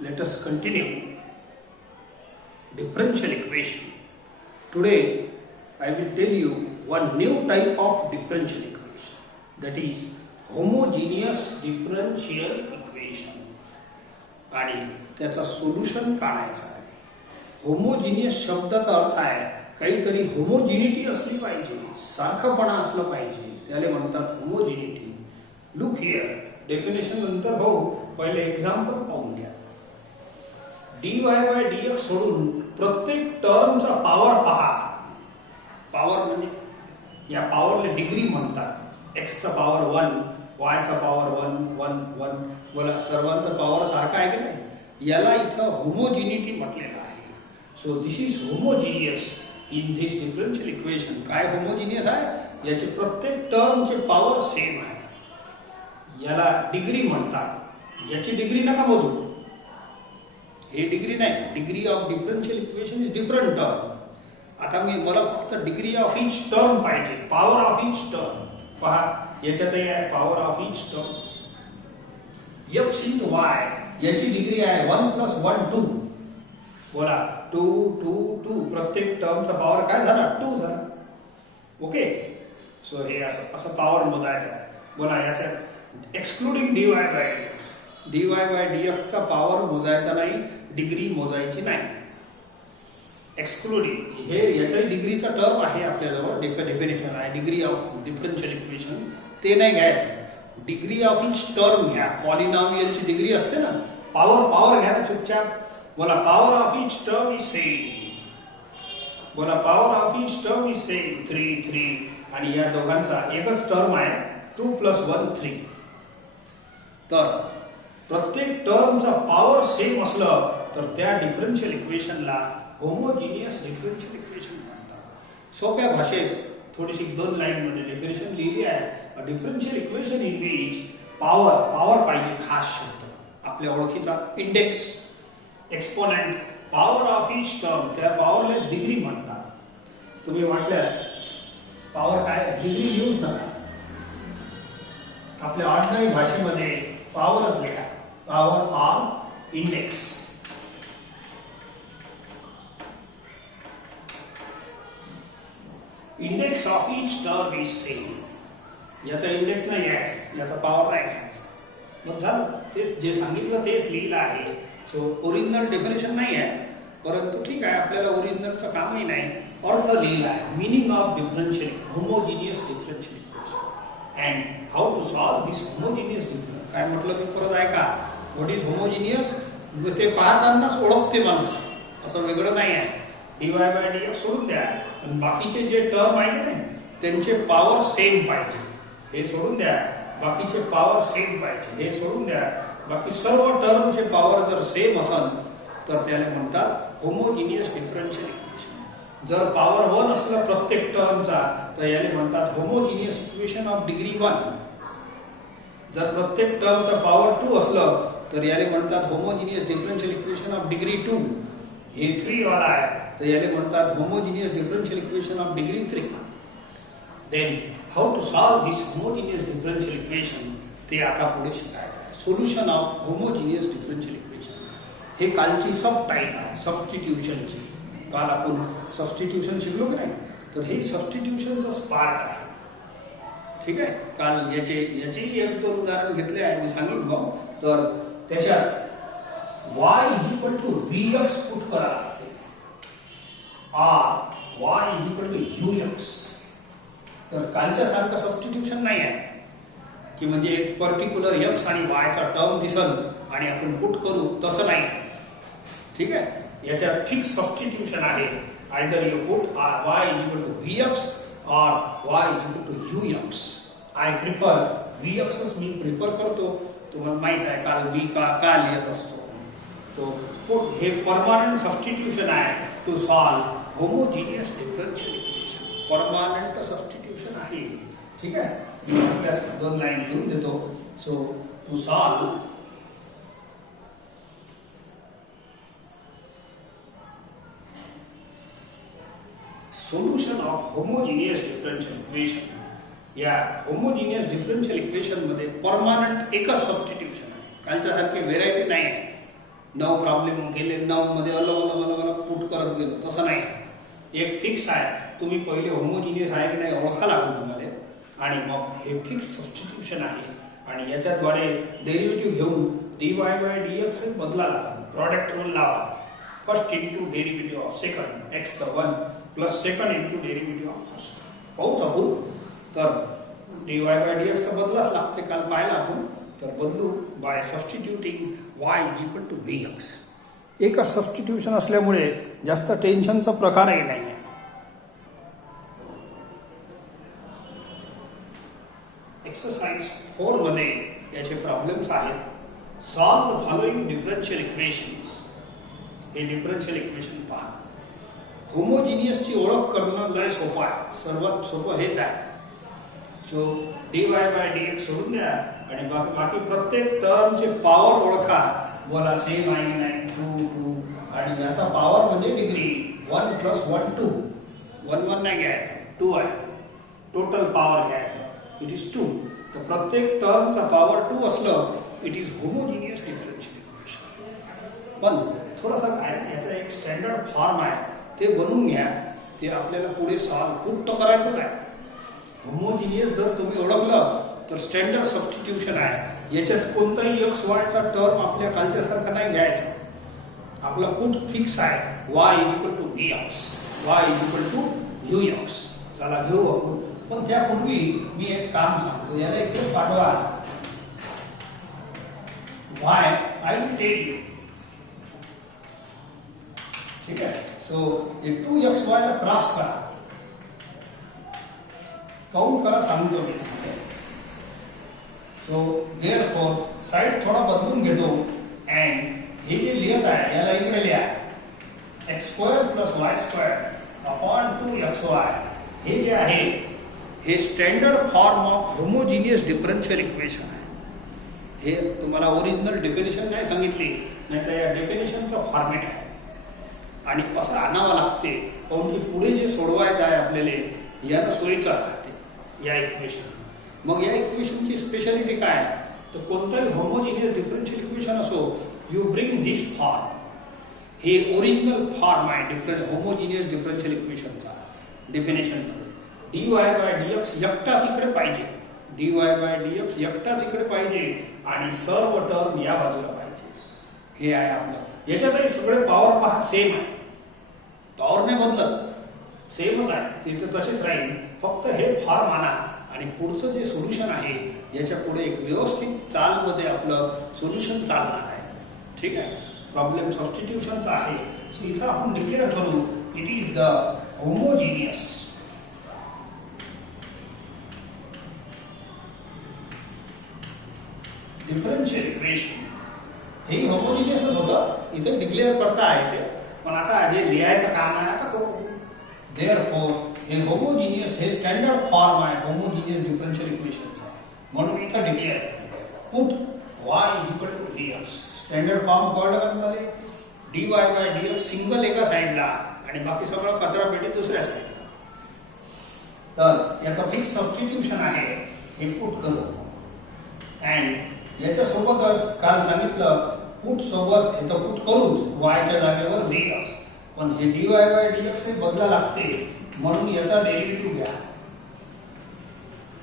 let us continue differential equation. Today I will tell you one new type of differential equation, that is homogeneous differential equation. आणि त्याचा solution काढायचा आहे. Homogeneous शब्दाचा अर्थ आहे काहीतरी होमोजिनिटी असली पाहिजे, सारखंपणा असलं पाहिजे, त्याला म्हणतात होमोजिनिटी. लुक हियर, डेफिनेशन नंतर हो, पहिले एक्झाम्पल पाहून घ्या. dy बाय dx सोडून प्रत्येक टर्मचा पॉवर पहा. पॉवर म्हणजे या पॉवरला डिग्री म्हणतात. x चा पॉवर 1, y चा पॉवर 1 1 1, बोला सर्वांचा पॉवर सारखा आहे की नाही. याला इथं होमोजिनिटी म्हटलेलं आहे. So this is homogeneous in this differential equation. काय होमोजिनियस आहे? याचे प्रत्येक टर्मचे पॉवर सेम आहे. याला डिग्री म्हणतात. याची डिग्री नका मोजू, हे डिग्री नाही. Degree of differential equation is different term. आता मला फक्त डिग्री ऑफ इच टर्म पाहिजे, पॉवर ऑफ इच टर्म. पहा याच्यातही आहे power of each term. x into y याची डिग्री आहे 1 + 1 2. बोला 2 2 2. प्रत्येक टर्मचा पॉवर काय झाला? 2 झाला. ओके, सो हे असं पॉवर मोजायचं आहे. बोला याच्यात excluding dy by dx. dy by dx चा पॉवर मोजायचा नाही, डिग्री मोजायची नाही. एक्सक्लुडिंग हे याच्या डिग्रीचा टर्म आहे आपल्याजवळ, डेफिनेशन आहे डिग्री ऑफ डिफरन्शियल इक्वेशन. ते नाही घ्यायचं. डिग्री ऑफ इच टर्म घ्या. पॉलिनॉमियलची डिग्री असते ना, पॉवर घ्या ना चुपचाप. बोला power of each term is same. बोला power of each term is same 3 3. आणि या दोघांचा एकच टर्म आहे 2 + 1 3. तर प्रत्येक टर्मचा पॉवर सेम असलं तर त्या डिफरन्शियल इक्वेशनला होमोजिनियस डिफरन्शियल इक्वेशन म्हणतात. सोप्या भाषेत थोडीशी 2 लाईन मध्ये डेफिनेशन लिहिली आहे. Differential equation in which power पाहिजे, खास शब्द आपल्या ओळखीचा. Index, exponent, power of each term, त्या पॉवरलेस डिग्री म्हणतात. तुम्ही वाटल्यास पॉवर काय डिग्री यूज नका, आपल्या ऑर्डिनरी भाषेमध्ये पॉवरच लिहा. Power of index. Index of each term is same. याचा इंडेक्स नाही आहे, याचा पॉवर नाही आहे. मग झालं, ते जे सांगितलं तेच लिहिलं आहे. सो ओरिजिनल डेफिनेशन नाही आहे, परंतु ठीक आहे, आपल्याला ओरिजिनलचं कामही नाही. अर्थ लिहिला आहे, meaning of differential homogeneous differential equation and how to solve this homogeneous difference. काय म्हटलं मी परत ऐका. What is homogeneous? ते पाहतानाच ओळखते माणूस, असं वेगळं नाही आहे. dy बाय dx सोडून द्या, बाकीचे जे टर्म आहे ना त्यांचे पॉवर सेम पाहिजे, हे सोडून द्या. बाकीचे पॉवर सेम पाहिजे, हे सोडून द्या. बाकी सर्व टर्मचे पॉवर जर सेम असेल तर त्याला म्हणतात होमोजिनियस डिफरन्शियल इक्वेशन. जर पॉवर 1 असला प्रत्येक टर्मचा तर याला म्हणतात होमोजिनियस इक्वेशन ऑफ डिग्री 1. जर प्रत्येक टर्मचा पॉवर 2 असलं तर याला म्हणतात homogeneous differential equation of degree 2. हे 3 वाला आहे तर याला म्हणतात homogeneous differential equation of degree 3. Then how to solve this homogeneous differential equation ते आता पुढे शिकायचं आहे. Solution of homogeneous differential equation हे कालची सब टाईप आहे सबस्टिट्यूशनची. काल आपण सबस्टिट्यूशन शिकलो की नाही, तर हे सबस्टिट्यूशनचाच पार्ट आहे. ठीक आहे, काल याचे 1-2 उदाहरण घेतले आहे, मी सांगितलं मग. तर त्याच्यात y = vx पुट करा लागते, y = ux. तर कालच्या सारखं सबस्टिट्यूशन नाही आहे की म्हणजे एक पर्टिक्युलर x आणि y चा टर्म दिसल आणि आपण पुट करू, तसं नाही. ठीक आहे, याच्यात फिक्स सबस्टिट्यूशन आहे. Either you put y = vx or y = ux. I prefer vx me prefer करतो. तुम्हाला माहित आहे काल v का लिहित असतो. तो पुट हे परमानंट सबस्टिट्यूशन आहे to solve homogeneous differential equation. Permanent substitution आहे. ठीक आहे, मी आपल्यास 2 लाईन लिहून देतो. So to solve solution of homogeneous differential equation. या होमोजिनियस डिफरन्शियल इक्वेशन मध्ये परमानंट एकच सबस्टिट्यूशन आहे. कालच्या सारखी व्हेरायटी नाही आहे. 9 प्रॉब्लेम केले, 9 मध्ये अलग अलग अलग अलग पुट करत गेलो, तसं नाही. एक फिक्स आहे, तुम्ही पहिले होमोजिनियस आहे की नाही ओळखा लागेल तुम्हाला, आणि मग हे फिक्स सबस्टिट्यूशन आहे आणि याच्याद्वारे डेरिव्हेटिव्ह घेऊन dy बाय dx बदला लागेल. प्रॉडक्ट रूल लावा. First into derivative of second x तर 1 plus second into derivative of first. पाहूच आपण तर dy बाय dx तर बदलाच लागते, काल पाहिलं आपण. तर बदलू by substituting y is equal to vx. एकच सबस्टिट्यूशन असल्यामुळे जास्त टेन्शनचा प्रकारही नाही आहे. एक्सरसाइज 4 मध्ये याचे प्रॉब्लेम्स आहेत. Solve the following differential equations. हे डिफरन्शियल इक्वेशन पहा. होमोजिनियसची ओळख करणं लय सोपं आहे, सर्वात सोपं हेच आहे. सो dy बाय dx सोडून द्या आणि बाकी प्रत्येक टर्मचे पॉवर ओळखा. बोला सेम आहे की नाही, 2 2 आणि याचा पॉवर म्हणजे डिग्री 1 प्लस 1 2. 1 1 नाही घ्यायचं, 2 आहे. टोटल पॉवर घ्यायचं, इट इज 2. तर प्रत्येक टर्मचा पॉवर 2 असलं it is homogeneous differential equation. पण थोडासा काय याचा एक स्टँडर्ड फॉर्म आहे, ते बनवून घ्या. ते आपल्याला पुढे सॉल्व पुट तर करायचंच आहे. होमोजिनियस जर तुम्ही ओळखलं तर स्टँडर्ड सबस्टिट्यूशन आहे. याच्यात कोणताही एक्स वायचा टर्म आपल्या कालच्यासारखा नाही घ्यायचा. आपला पुट फिक्स आहे, y is equal to vx, y is equal to ux. चला घेऊ आपण. पण त्यापूर्वी मी एक काम सांगतो, याला इकडे पाठवा. y I will tell you. ठीक आहे. सो हे 2xy ला क्रॉस करा, काउंट करा सांगतो मी. सो देअरफॉर साइड थोडा बदलून घेतो अँड हे जे लिहित आहे याला इकडे लिहा. x² plus y² upon 2xy. हे जे आहे हे standard form of homogeneous differential equation आहे. हे तुम्हाला ओरिजिनल डेफिनेशन नाही सांगितली, नाही तर या डेफिनेशनचा फॉर्मॅट आहे आणि असं आणावं लागते. काऊन की पुढे जे सोडवायचं आहे आपल्याला यानं सोयीचं राहते या इक्वेशन. मग या इक्वेशनची स्पेशालिटी काय, तर कोणताही होमोजिनियस डिफरन्शियल इक्वेशन असो, यू ब्रिंग दिस फॉर्म. हे ओरिजिनल फॉर्म आहे होमोजिनियस डिफरन्शियल इक्वेशनचा डेफिनेशनमध्ये. dy बाय dx एकटाच इकडे पाहिजे, dy बाय dx एकटाच इकडे पाहिजे आणि सर्व टर्म या बाजूला पाहिजे. हे आहे आपलं. याच्यातही सगळे पॉवर पहा सेम आहे, पॉवर नाही बदलत, सेमच आहे, तिथे तसेच राहील. फक्त हे फॉर्म आणा आणि पुढचं जे सोल्युशन आहे याच्या पुढे एक व्यवस्थित चालमध्ये आपलं सोल्युशन चालणार आहे. ठीक आहे. प्रॉब्लेम सबस्टिट्यूशनचा आहे. सो इथं आपण डिक्लेअर करू it is the homogeneous differential equation. हे होमोजिनियसच होतं, इथे डिक्लेअर करता आहे ते. पण आता जे लिहायचं काम आहे आता करू. देअरफॉर हे होमोजिनियस, हे स्टँडर्ड फॉर्म आहे होमोजिनियस डिफरन्शियल इक्वेशनचा, म्हणून इथं declare put y is equal to vx. Standard form कळलं का तुम्हाला? dy बाय dx सिंगल एका साईडला आणि बाकी सगळं कचरा पेटी दुसऱ्या साईडला. तर याचा फिक्स सबस्टिट्यूशन आहे, हे पुट करू. अँड याच्या सोबतच काल सांगितलं पुट सोबत हे तर पुट करूच y च्या जागेवर vx. पण हे dy बाय dx हे बदला लागते, म्हणून याचा डेरिव्हेटिव्ह घ्या.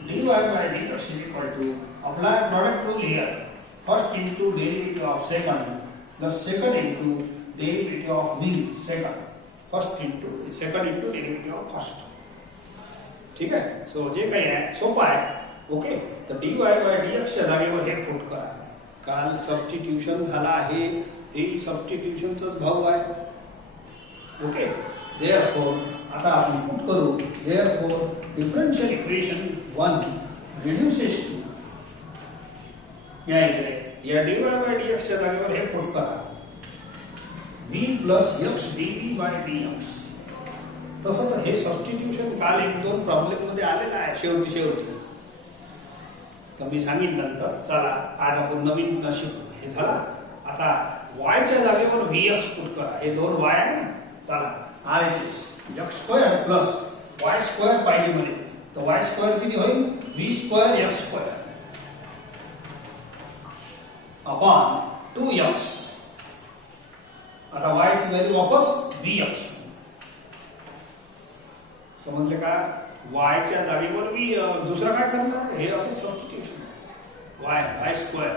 dy by dx is equal to apply product rule here. First into derivative of second plus second into derivative of v second. First into second into derivative of first. ठीक आहे. So जे काही आहे सोपं आहे. Okay. तर dy by dx च्या जागेवर हे पुट करा. काल सबस्टिट्यूशन झाला आहे, हे सबस्टिट्यूशनचाच भाग आहे. ओके. देअरफॉर आता आपण पुट करू. Therefore differential equation 1 reduces to, या इकडे या dy बाय dx च्या जागेवर हे पुट करा v plus x dv by dx. तसं तर हे सबस्टिट्यूशन काल 1-2 प्रॉब्लेम मध्ये आलेलं आहे शेवटी. तर मी सांगितलं नंतर. चला आज आपण नवीन शिकू. हे झाला. आता y च्या जागेवर vx पुट करा. हे 2 y आहे ना. चला RHS x² प्लस y² पाहिजे म्हणजे, तर y² किती होईल v² x² अपॉन 2x आता y ची व्हॅल्यू वापस vx. समजले का? y च्या जागेवर v दुसरा काय करणार? हे असं substitution. y square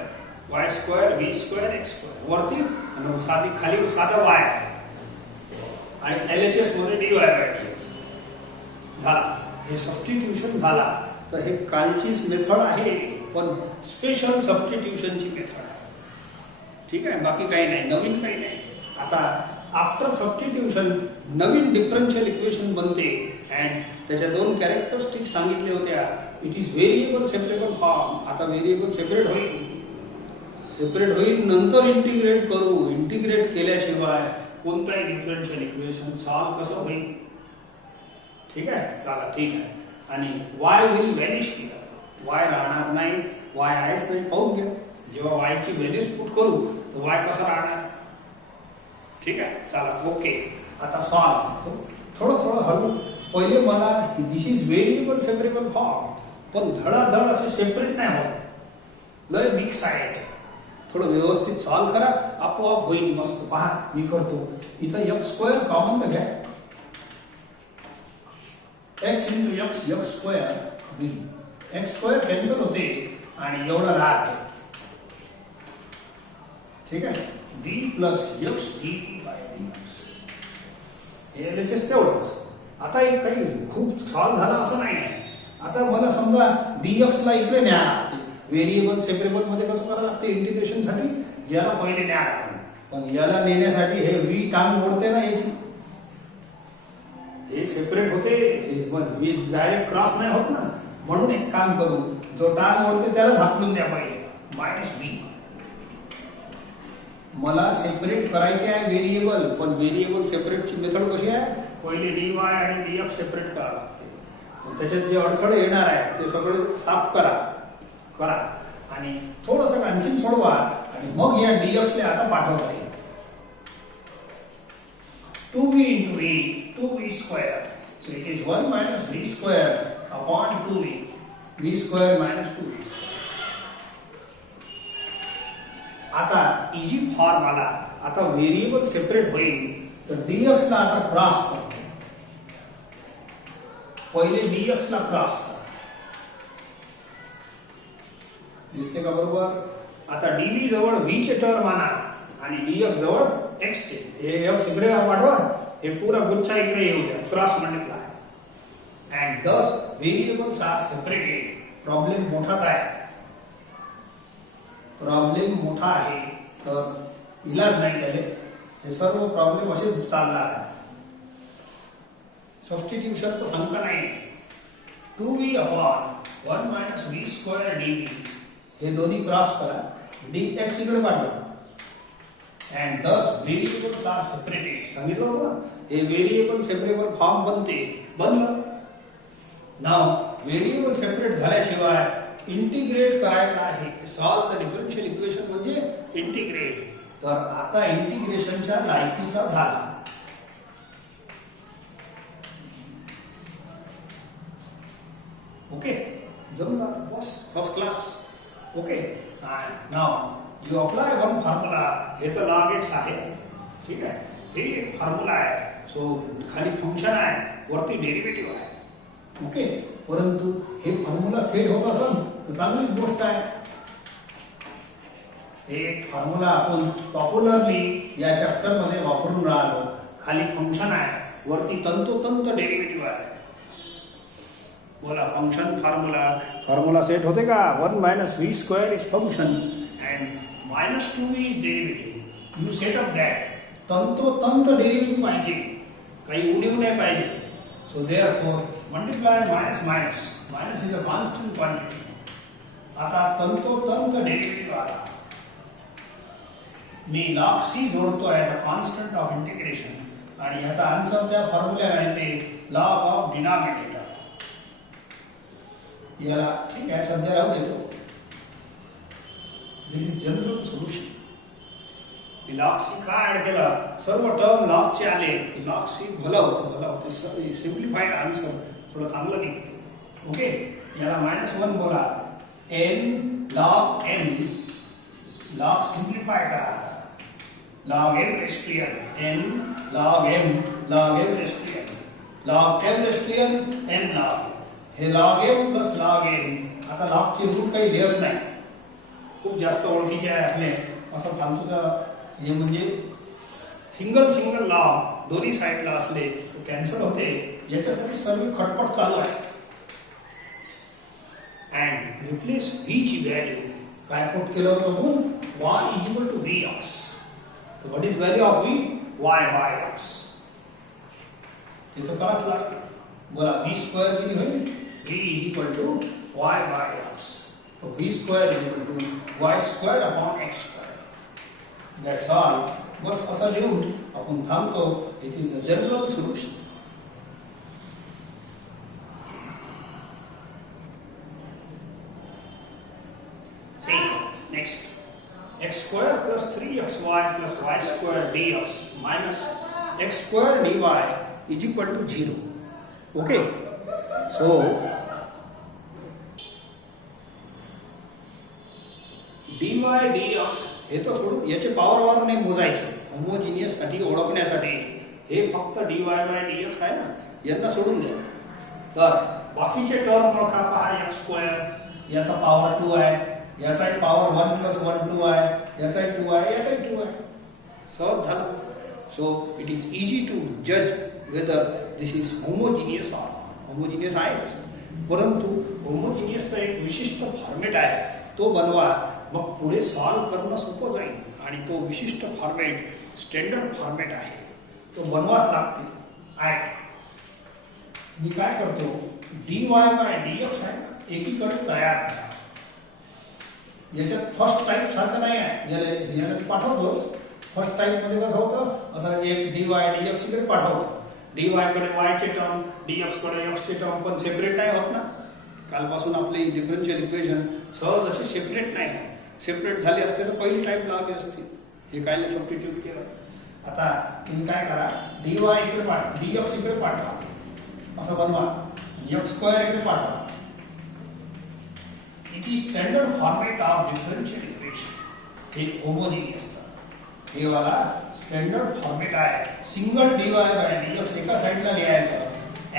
v square x square वरती आणि साधी खाली साधा y आहे आणि LHS मध्ये dy by dx झाला. हे सबस्टिट्यूशन झाला. तर हे कालचीच मेथड आहे, पण स्पेशल सबस्टिट्यूशनची मेथड आहे. ठीक आहे, बाकी काही नाही, नवीन काही नाही. आता आफ्टर सबस्टिट्यूशन नवीन डिफरन्शियल इक्वेशन बनते अँड त्याच्या दोन कॅरेक्टरिस्टिक सांगितले होत्या. It is variable separable form. आता व्हेरिएबल सेपरेट होईल नंतर इंटिग्रेट करू. इंटिग्रेट केल्याशिवाय कोणताही डिफरन्शियल इक्वेशन सॉल्व कसं होईल? ठीक आहे, चला ठीक आहे. आणि y will vanish here. y राहणार नाही, y आहेच नाही. पाहून घ्या, जेव्हा y ची व्हॅल्यूज पुट करू तर y कसा राहणार? ठीक आहे, चला ओके. आता सॉल्व थोडं हळू. पहिले मला दिस इज व्हेरिएबल सेपरेबल फॉर्म, पण धडाधड असे सेपरेट नाही होत, लय मिक्स आहे. थोडं व्यवस्थित सॉल्व करा, आपोआप होईल मस्त. पहा मी करतो. इथं x स्क्वेअर कॉमन घ्या. x into x square b. x square cancel होते आणि एवढं राहते. ठीक आहे, b plus x dt by dx. हे LHS तेवढंच. आता एक काही खूप सॉल्व झाला असं नाही आहे. आता मला समजा dx ला इकडे न्या. व्हेरिएबल सेपरेबल मध्ये कसं करावं लागते इंटिग्रेशन साठी? याला पहिले न्या लागेल, पण याला नेण्यासाठी हे v टांग ओढते ना याची. हे सेपरेट होते, v डायरेक्ट क्रॉस नाही होत ना. म्हणून एक काम करू, जो टांग ओढते त्याला झाकून द्या पहिले मायनस v. मला सेपरेट करायचे आहे व्हेरिएबल, पण व्हेरिएबल सेपरेटची मेथड कशी आहे? पहिले dy आणि dx सेपरेट करावं लागते. त्याच्यात जे अडथळे येणार आहे ते सगळे साफ करा आणि थोडंसं आणखीन सोडवा आणि मग या dx ला आता पाठवता येईल. 2v into v, 2v square. So it is 1 minus v square upon 2v. v square minus 2v. आता इजी फॉर्म आला. आता व्हेरिएबल सेपरेट होईल तर dx ला आता क्रॉस करतो. पहिले dx ला क्रॉस करा. दिसते का बरोबर? आता dv जवळ v चे टर्म आणा आणि dx जवळ x चे. हे x इकडे पाठवा, हे पुरा गुच्छा इकडे येऊ द्या. Cross multiply and thus variables are separated. Problem मोठाच आहे. प्रॉब्लेम मोठा आहे तर इलाज नाही त्याले. हे सर्व प्रॉब्लेम असेच चालणार आहे. सबस्टिट्यूशनचं सांगता नाही. 2v upon 1 minus v square dv. हे दोन्ही क्रॉस करा. dx इकडे पाठवा and thus variables are separated. सांगितलं होतं ना, हे व्हेरिएबल सेपरेबल फॉर्म बनलं. नाव व्हेरिएबल सेपरेट झाल्याशिवाय इंटिग्रेट करायचं आहे. सॉल्व द डिफरन्शियल इक्वेशन म्हणजे इंटिग्रेट. तर आता इंटिग्रेशनच्या लायकीचा झाला. ओके, जमला बस, first class. Okay, now you apply one formula. हे तर लॉग एक्स आहे. ठीक आहे, हे एक फॉर्म्युला आहे. सो खाली फंक्शन आहे, वरती डेरिव्हेटिव्ह आहे. ओके, परंतु हे फॉर्म्युला सेट होत असेल तर चांगलीच गोष्ट आहे. हे एक फॉर्म्युला आपण पॉप्युलरली या चॅप्टर मध्ये वापरून राहिलो. खाली फंक्शन आहे, वरती तंतोतंत डेरिव्हेटिव्ह आहे. बोला, फंक्शन फॉर्म्युला सेट होते का? 1 minus v square is function and minus 2v is derivative. You set up that. तंतोतंत डेरिव्हेटिव्ह पाहिजे, काही उणीव नाही पाहिजे. So therefore multiply minus minus. Minus is a constant quantity. आता तंतोतंत डेरिव्हेटिव्ह आला. मी log c जोडतो याचा कॉन्स्टंट ऑफ इंटिग्रेशन आणि याचा आन्सर त्या फॉर्म्युल्याला येते log ऑफ डिनॉमिनेटर. याला ठीक आहे, सध्या राहू देतो. This is general solution. Log C का ऍड केला? सर्व टर्म लॉग चे आले की लॉग सी भला होते. सिम्प्लिफाईड आन्सर थोडं चांगलं निघते. ओके, याला -1 बोला. n log n. Log simplify करा. log m raised to n, n log m raised to n, log m raised to n, n log m. हे log m plus log n. आता log चे route काही लिहत नाही, खूप जास्त ओळखीचे आहे आपले, असं फालतूचा हे म्हणजे सिंगल लॉग दोन्ही साईडला असले तर कॅन्सल होते, याच्यासाठी सर्व खटपट चालू आहे. अँड रिप्लेस v ची व्हॅल्यू काय पुट केलं होतं म्हणून y is equal to vx. तर what is value of v? y by x. तिथं कराच लागेल. बोला v स्क्वेअर किती होईल? v is equal to y by x. तो v square is equal to y square upon x square. That's all. बस असं लिहून आपण थांबतो. It is the general solution. Next, x square plus 3xy plus y square dx minus x square dy is equal to 0. Okay, so dy dx हे तो सोडून याचे power नाही मोजायचे. होमोजिनियस साठी ओळखण्यासाठी हे फक्त dy dx आहे ना, यांना सोडून द्या. तर बाकीचे टर्म ओळखा. पहा x स्क्वेअर याचा पॉवर 2 आहे, याचा पॉवर 1 + 1 2 आहे, याचा 2 आहे, याचा 2 आहे. सहज झालं. So it is easy to जज whether this is homogeneous or homogeneous आहेच. परंतु होमोजिनियसचा एक विशिष्ट फॉर्मेट आहे, तो बनवा. मग पुढे सॉल्व करणं सोपं जाईल. आणि तो विशिष्ट फॉर्मेट स्टँडर्ड फॉर्मेट आहे, तो बनवाच लागते. मी काय करतो, dy dx आहे ना, एकीकडे तयार करा. याच्यात फर्स्ट टाइप सारखं नाही आहे, याला पाठवतोच. फर्स्ट टाइप मध्ये कसं होतं, असं एक dy dx इकडे पाठवतो. dy कडे y चे टर्म, dx कडे x चे टर्म, पण सेपरेट नाही होत ना. कालपासून आपली डिफरन्शियल इक्वेशन सहज अशी सेपरेट नाही. सेपरेट झाली असते तर पहिली टाइप लावली असती. हे कायले सबस्टिट्यूट केलं. आता तुम्ही काय करा, dy इकडे पाठवा, dx इकडे पाठवा, असं बनवा. x स्क्वेअर इकडे पाठवा. It is standard format of differential equation. हे होमोजिनियसचा हे वाला स्टँडर्ड फॉर्मेट आहे. सिंगल dy dx एका साइडला लिहायचं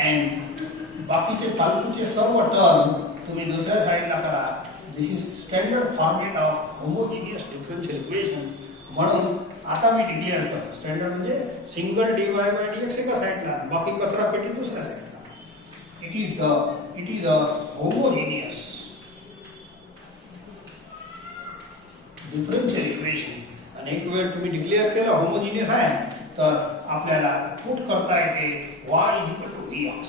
अँड बाकीचे फालतूचे सर्व टर्म तुम्ही दुसऱ्या साइडला करा. This is standard format of homogeneous differential equation. म्हणून आता मी डिक्लेअर करतो, स्टँडर्ड म्हणजे सिंगल dy dx एका साइडला, बाकी कचरा पेटी दुसऱ्या साइडला. It is a homogeneous differential equation. आणि एक वेळ तुम्ही डिक्लेअर केलं होमोजिनियस आहे, तर आपल्याला पुट करता येते y is equal to vx.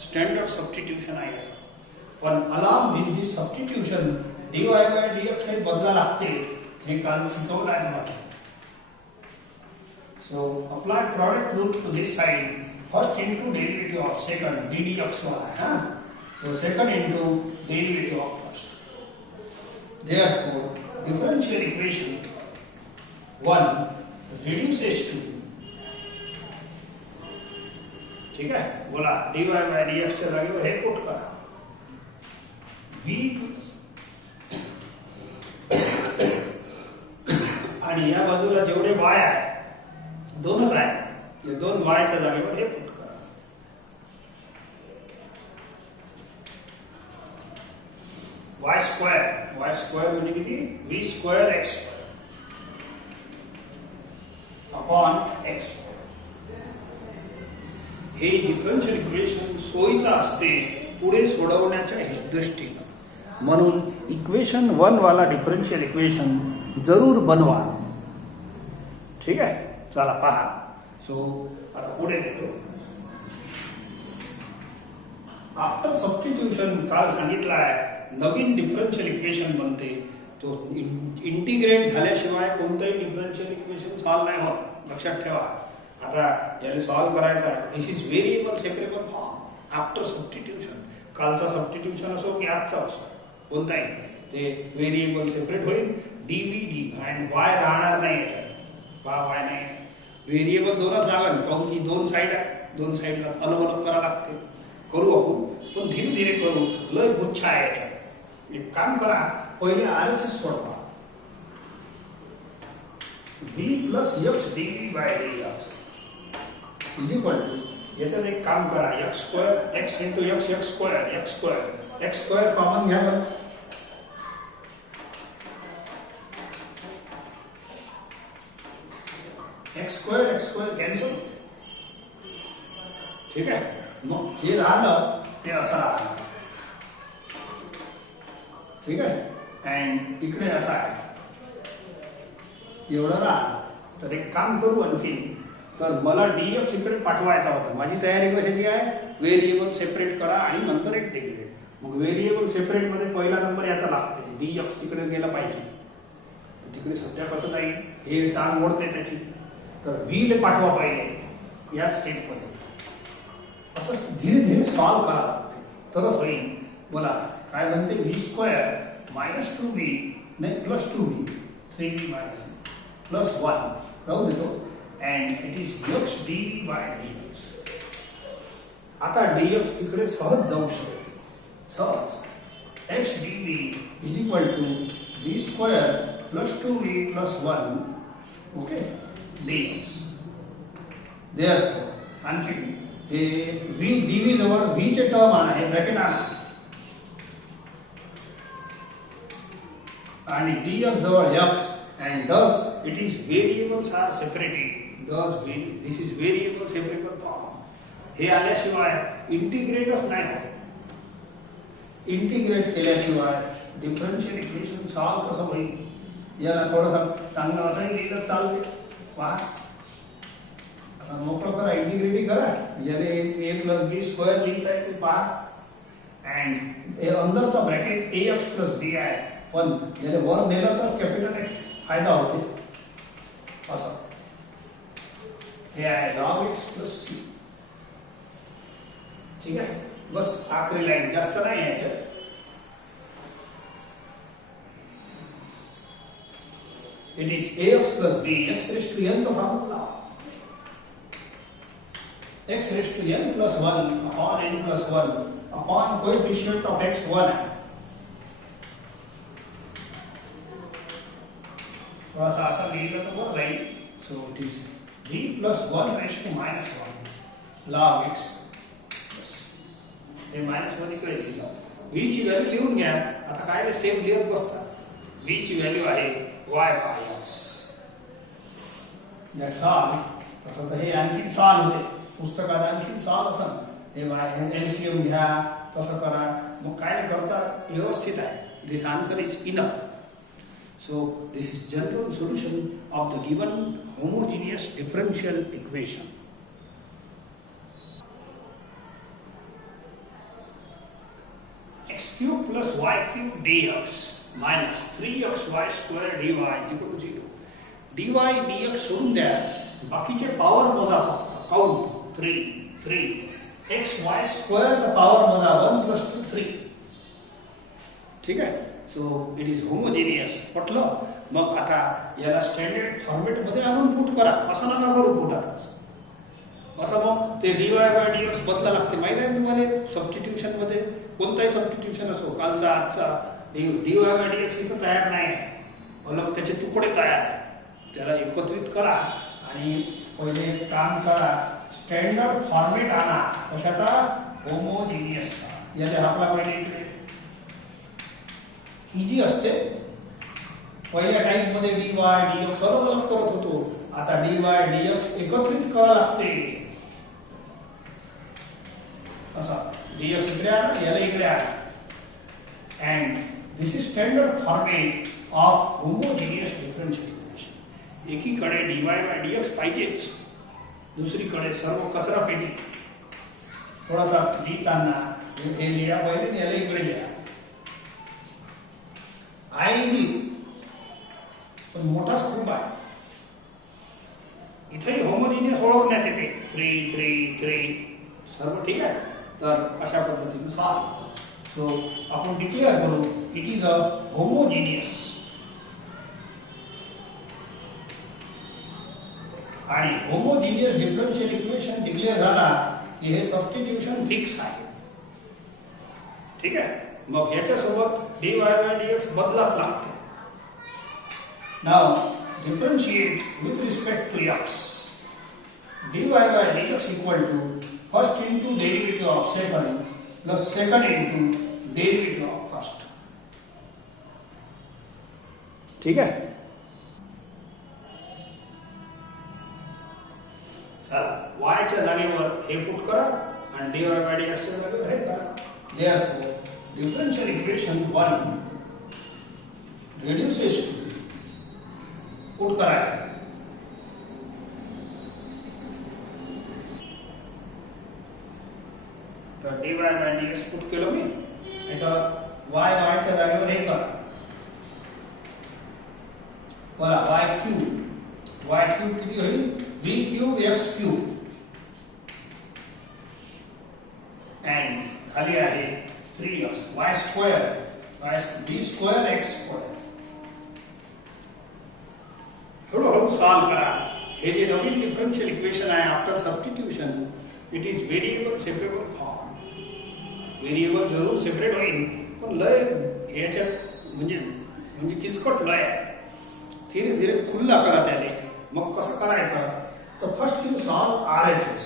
Standard substitution आहे याचं. पण along with this substitution dy dx हे बदला लागते. हे काल शिकवलं आहे तुम्हाला. So apply product rule to this side. First into derivative of second ddx वाला. So second into derivative of first. Therefore, differential equation 1 reduces to, ठीक है, बोला dy dx च्या जागेवर हे पुट करा v आणि या बाजूला जेवढे y आहे दोनच आहे, या दोन y च्या जागेवर हे पुट करा. y स्क्वेअर म्हणजे किती? v square x upon x. हे डिफरन्शियल इक्वेशन सोयीचा असते पुढे सोडवण्याच्या दृष्टीने. म्हणून इक्वेशन 1 वाला डिफरन्शियल इक्वेशन जरूर बनवा. ठीक आहे, चला पहा. सो आता पुढे देतो. आफ्टर सबस्टिट्यूशन काल सांगितलं आहे नवीन डिफरन्शियल इक्वेशन बनते. तो इंटिग्रेट झाल्याशिवाय कोणतंही डिफरन्शियल इक्वेशन सॉल्व नाही होत, लक्षात ठेवा. आता याला सॉल्व करायचा. This is variable separable form after substitution. कालचा सबस्टिट्यूशन असो की आजचा असो कोणताही, ते व्हेरिएबल सेपरेट होईल. dv अँड y राहणार नाही याच्यात. y नाही, व्हेरिएबल दोनच लागेल. काऊन की दोन साइड आहे, दोन साइडला अलग अलग करा लागते. करू आपण, पण धीरे धीरे करू. लय गुच्छा आहे याच्यात. एक काम करा, पहिले RHS सोडवा. v plus x dv by dx is equal to, याच्यात एक काम करा, x square x into x x square common घ्या बरं. x square cancel. ठीक आहे. मग जे राहिलं ते असं राहिलं. ठीक आहे. अँड इकडे असं आहे, एवढं राहिलं. तर एक काम करू आणखी, तर मला dx इकडे पाठवायचा होता. माझी तयारी कशाची आहे, व्हेरिएबल सेपरेट करा आणि नंतर इंटिग्रेट. मग व्हेरिएबल सेपरेट मध्ये पहिला नंबर याचा लागते, dx तिकडे गेला पाहिजे. तर तिकडे सध्या कसं जाईल, हे टांग मोडते त्याची. तर v ले पाठवा पाहिजे या स्टेपमध्ये. असं धीरे धीरे सॉल्व करा लागते, तरच होईल. बोला काय म्हणते, v स्क्वेअर मायनस 2v नाही plus 2v 3v minus plus 1 राहू देतो. And it is x dv by dx. आता dx तिकडे सहज जाऊ शकते, सहज. x dv is equal to v square plus 2v plus 1 okay dx. Therefore आणखी हे v dv जवळ v चे टर्म आहे, ब्रॅकेट आणा. आणि dx जवळ x, and thus it is variables are separated. Thus this is variable separable form. हे आल्याशिवाय इंटिग्रेटच नाही होत. इंटिग्रेट केल्याशिवाय डिफरन्शियल इक्वेशन सॉल्व कसं होईल. याला थोडंसं चांगलं असं लिहिलं चालते. पहा आता मोकळं करा, इंटिग्रेटिंग करा. याला a प्लस बी स्क्वेअर लिहिता येते पहा. अँड हे अंदरचा ब्रॅकेट ax प्लस बी आहे, पण याला वर नेलं तर कॅपिटल x फायदा होते. असं हे आहे log x प्लस c. ठीक आहे. बस आखरी लाईन, जास्त नाही आहे याच्यात. It is ax plus b x raise to n चा formula. x raise to n plus 1 upon n plus 1 upon coefficient of x 1 आहे. थोड़ा सा ऐसा लिहिलं तर बरं राहील. So it is v plus 1 raise to minus 1 log x. हे मायनस 1 इकडे लिहिलं. v ची व्हॅल्यू लिहून घ्या. आता काय स्टेप लिहत बसता. v ची व्हॅल्यू आहे y by x. That's all. तसं तर हे आणखी सॉल्व होते पुस्तकात, आणखी सॉल्व असं हे एलसीएम घ्या, तसं करा. मग काय करता व्यवस्थित आहे. This answer is enough. So this is general solution of the given homogeneous differential equation. X cube plus y cube dx minus 3xy square dy is equal to 0. dy dx सोडून द्या, बाकीचे पॉवर मोजा फक्त. Count 3 xy square चा power मोजा 1 plus 2 3. ठीक आहे. So it is homogeneous. पटलं. मग आता याला स्टँडर्ड फॉर्मॅट मध्ये आणून पुट करा. असं नका करू पुट आताच. असं मग ते dy बाय dx बदला लागते. माहिती आहे तुम्हाला सबस्टिट्यूशन मध्ये, कोणताही सबस्टिट्यूशन असो, कालचा आजचा, dy बाय dx इथं तयार नाही आहे, अलग त्याचे तुकडे तयार आहे. त्याला एकत्रित करा आणि पहिले काम करा, स्टँडर्ड फॉर्मॅट आणा. कशाचा, होमोजेनियसचा. याला आपला पहिले इकडे इजी असते. पहिल्या टाइप मध्ये dy dx अलग अलग करत होतो. आता dy dx एकत्रित करावं लागते. असा dx इकडे आला, याला इकडे आला. And this is standard format of homogeneous differential equation. एकीकडे dy dx पाहिजेच, दुसरीकडे सर्व कचरा पेटी. थोडासा लिहिताना हे लिहा पहिले, याला इकडे लिहा. आहे इजी, पण मोठाच खूप आहे. इथेही होमोजिनियस ओळखण्यात येते. 3 सर्व ठीक आहे. तर अशा पद्धतीने सॉल्व. सो आपण डिक्लेअर करू इट इज अ होमोजिनियस. आणि होमोजिनियस डिफरन्शियल इक्वेशन डिक्लेअर झाला की हे सबस्टिट्यूशन फिक्स आहे. ठीक आहे. मग याच्यासोबत dy बाय dx बदलाच लागतो. नाव differentiate with respect to x. dy by dx equal to first into derivative of second plus second into derivative of first. ठीक है, चला y च्या जागेवर हे पुट करा आणि dy by dx च्या जागेवर हे करा. Therefore, differential equation 1 reduces to put करा तर dy by dx पुट केलं मी. आता y च्या जागेवर हे करा. बोला y क्यूब किती होईल v cube x cube and खाली आहे 3x y square v square x square. हळूहळू सॉल्व करा. हे जे नवीन डिफरन्शियल इक्वेशन आहे after substitution it is variable separable form. Variable जरूर सेपरेट होईल पण लय याच्यात म्हणजे किचकट लय आहे. धीरे धीरे खुल्ला करा त्याने. मग कसं करायचं तर फर्स्ट यू सॉल्व RHS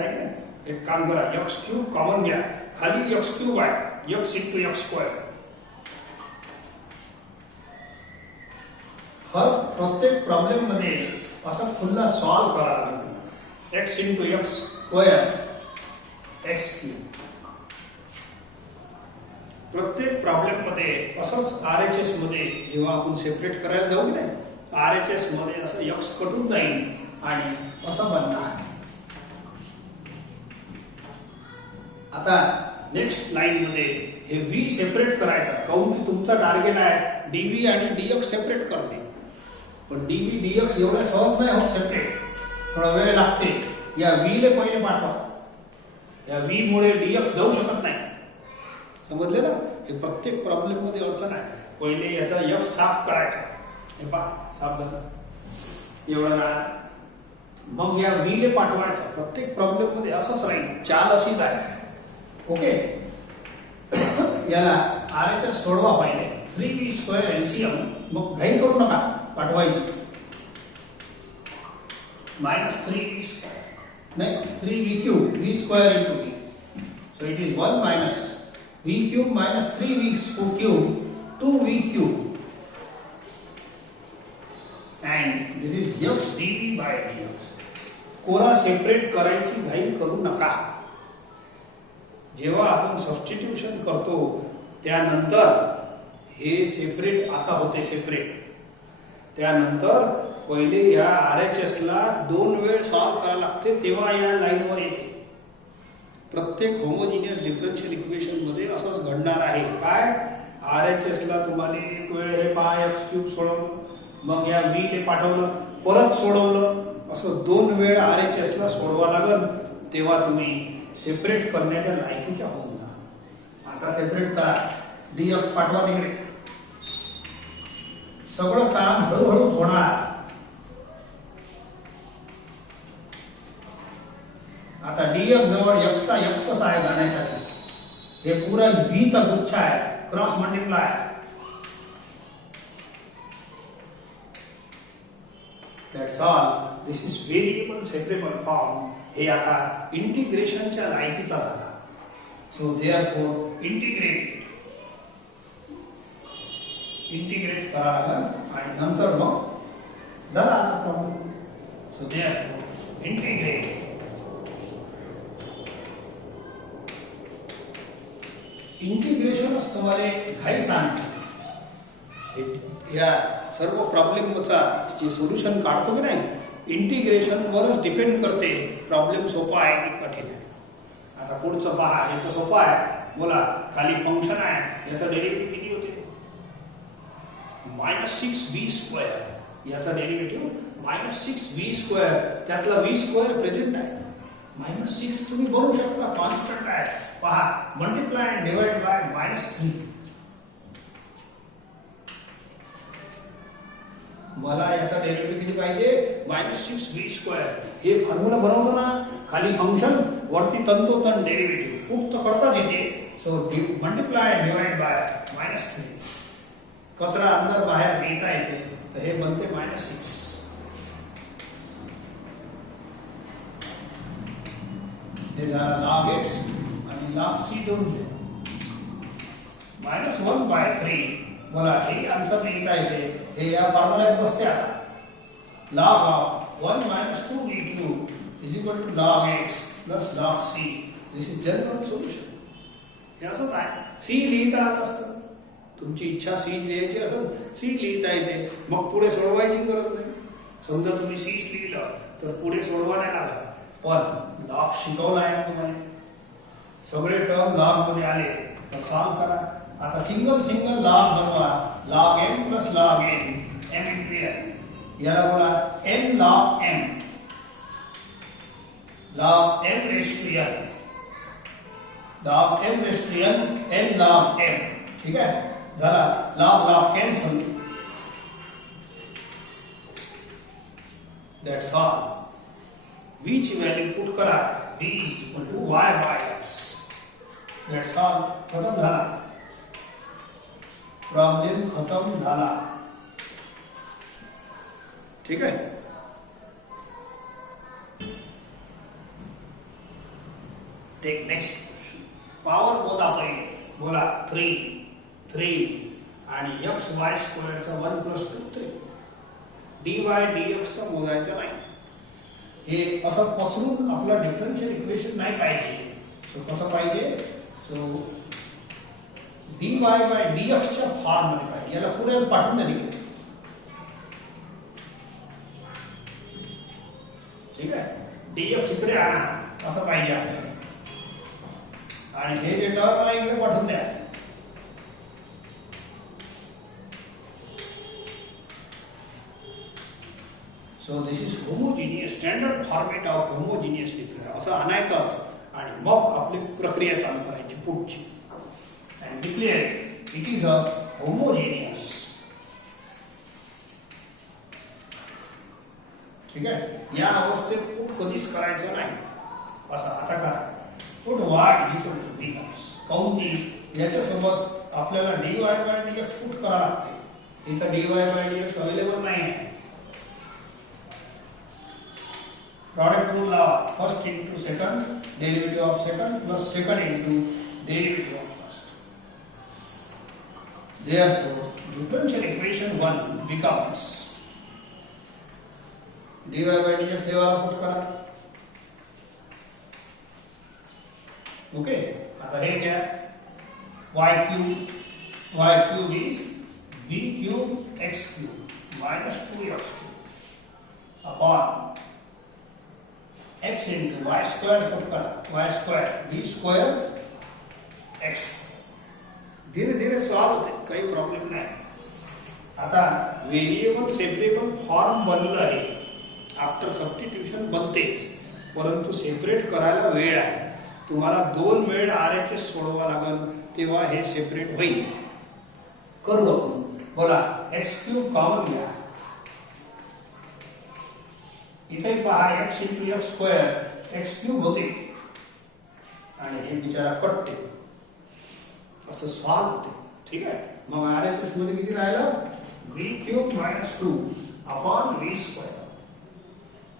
आहे ना. एक काम करा x क्यूब कॉमन घ्या. खाली x क्यूब आहे x into x स्क्वेअर. हर प्रत्येक प्रॉब्लेम मध्ये असं खुल्ला सॉल्व करा. x into x square x cube. प्रत्येक प्रॉब्लेम मध्ये असंच RHS मध्ये जेव्हा आपण सेपरेट करायला जाऊ की नाही RHS मध्ये असं x कटून जाईल आणि असं बनणार. आता नेक्स्ट लाईन मध्ये हे v सेपरेट करायचा. काऊन की तुमचा टार्गेट आहे dv आणि dx सेपरेट करणे. पण dv dx एवढं सहज नाही होत सेपरेट. थोडा वेळ लागते. या v ले पहिले पाठवा. या v मुळे dx जाऊ शकत नाही. समजले ना. हे प्रत्येक प्रॉब्लेम मध्ये अडचण आहे. पहिले याचा x साफ करायचा. हे पहा साफ झालं एवढं ना. मग या v ले पाठवायचा. प्रत्येक प्रॉब्लेम मध्ये असंच राहील. चाल अशीच आहे. ओके. याला RHS सोडवा पहिले. 3v square LCM. मग घाई करू नका पाठवायची. -3v स्क्वेअर नाही 3v cube v square into v. So it is 1 minus v cube minus 3v cube 2v cube and this is x dv by dx. कोरा सेपरेट करायची घाई करू नका. जेव्हा आपण सबस्टिट्यूशन करतो त्यानंतर हे सेपरेट आता होते सेपरेट. त्यानंतर पहिले या RHS ला 2 वेळ सॉल्व करायला लागते तेव्हा या लाईनवर येते. प्रत्येक होमोजिनियस डिफरन्शियल इक्वेशन मध्ये असंच घडणार आहे. काय RHS ला तुम्हाला एक वेळ हे पहा x क्यूब सोडवलं मग या v ले पाठवलं परत सोडवलं असं 2 वेळ RHS ला सोडवा लागल तेव्हा तुम्ही सेपरेट करण्याच्या लायकीच्या होऊन जा. आता सेपरेट करा. dx पाठवा तिकडे. सगळं काम हळूहळू होणार. आता dx जवळ एकटा x आहे जाण्यासाठी. हे पुरा v चा गुच्छ आहे cross multiply. That's all. This is variable separable form. हे आता इंटिग्रेशनच्या लायकीचा झाला. सो देअरफॉर इंटिग्रेट करा लागेल आणि नंतर मग झाला आता प्रॉब्लेम. So therefore integrate. इंटिग्रेशनच तुम्हाला घाई सांगते. या सर्व प्रॉब्लेमचा जे सोल्युशन काढतो की नाही इंटिग्रेशन वरच डिपेंड करते प्रॉब्लेम सोपा आहे की कठीण आहे. आता पुढचं पहा. हे तर सोपं आहे. बोला खाली फंक्शन आहे याचा डेरिव्हेटिव्ह किती होते -6v स्क्वेअर. याचा डेरिव्हेटिव्ह -6v स्क्वेअर. त्यातला v स्क्वेअर प्रेझेंट आहे. -6 तुम्ही बनवू शकता कॉन्स्टंट आहे. पहा मल्टिप्लाय अँड डिवाइड बाय -3. मला याचा डेरिव्हेटिव्ह किती पाहिजे -6v स्क्वेअर. हे फॉर्म्युला बनवतो ना खाली फंक्शन वरती तंतोतंत डेरिव्हेटिव्ह. उक्त करताच येते सो मल्टीप्लाय डिवाइड बाय -3. कचरा अंदर बाहेर लिहिता येते तर हे बनते -6. हे झाला log x आणि log c दोन दे -1/3. बोला हे आन्सर लिहिता येते. हे या फॉर्म्युल्यात बसते. आता log of 1 - 2b³ is equal to log x plus log c. This is general solution. हे असंच आहे. c लिहिता आलं असतं. तुमची इच्छा c लिहायची असेल c लिहिता येते. मग पुढे सोडवायची गरज नाही. समजा तुम्ही c लिहिलं तर पुढे सोडवा नाही लागत. पण लॉग शिकवला आहे तुम्हाला. सगळे टर्म लॉग मध्ये आले तर सॉल्व करा. आता सिंगल लॉग बनवा. log m plus log n m into n. याला बोला n log m log m raised to n log m raised to n n log m. ठीक आहे. झाला log cancel. That's all. v ची value put करा. v is equal to y by x. That's all. खतम झाला. Problem खतम झाला. ठीक आहे. Take next question. पॉवर मोजा पहिले. बोला 3 आणि x y स्क्वेअरचा 1 + 2 3. dy dx चा मोजायचा नाही. हे असं पसरून आपलं डिफरन्शियल इक्वेशन नाही पाहिजे. सो कसं पाहिजे? सो dy by dx च्या फॉर्म मध्ये पाहिजे. याला पुढे पाठवून द्या. ठीक आहे. dx इकडे आणा असं पाहिजे आपल्याला. आणि हे जे टर्म आहे इकडे पाठवून द्या. So this is homogeneous. Standard format of homogeneous difference असं आणायचंच आणि मग आपली प्रक्रिया चालू करायची पुढची. And declare it is a homogeneous. ठीक आहे. या अवस्थेत पुट कधीच करायचं नाही. असं आता करा. Put y is equal to dx. County याच्यासोबत आपल्याला dy by dx पुट करावं लागते. इथं dy by dx अवेलेबल नाही आहे. प्रोडक्ट रूल लावा. First into second derivative of second plus second into derivative of first. Therefore, differential equation 1 becomes dy by dx देवाला put करा. ओके. आता हे घ्या. y cube is v cube x cube minus 2x cube upon x into y square put करा. y square v square x. धीरे धीरे solve होते. काही प्रॉब्लेम नाही. आता व्हेरिएबल सेपरेबल फॉर्म बनलं आहे. आफ्टर सबस्टिट्यूशन बनतेच. परंतु सेपरेट करायला वेळ आहे. तुम्हाला 2 वेळ RHS सोडवा लागेल तेव्हा हे सेपरेट होईल. करू आपण. बोला x³ कॉमन घ्या. इथे पहा x into x square x³ होते आणि हे बिचारा कटते. असं सॉल्व होते. ठीक आहे. मग RHS मध्ये किती राहिलं? v³ - 2 upon v square.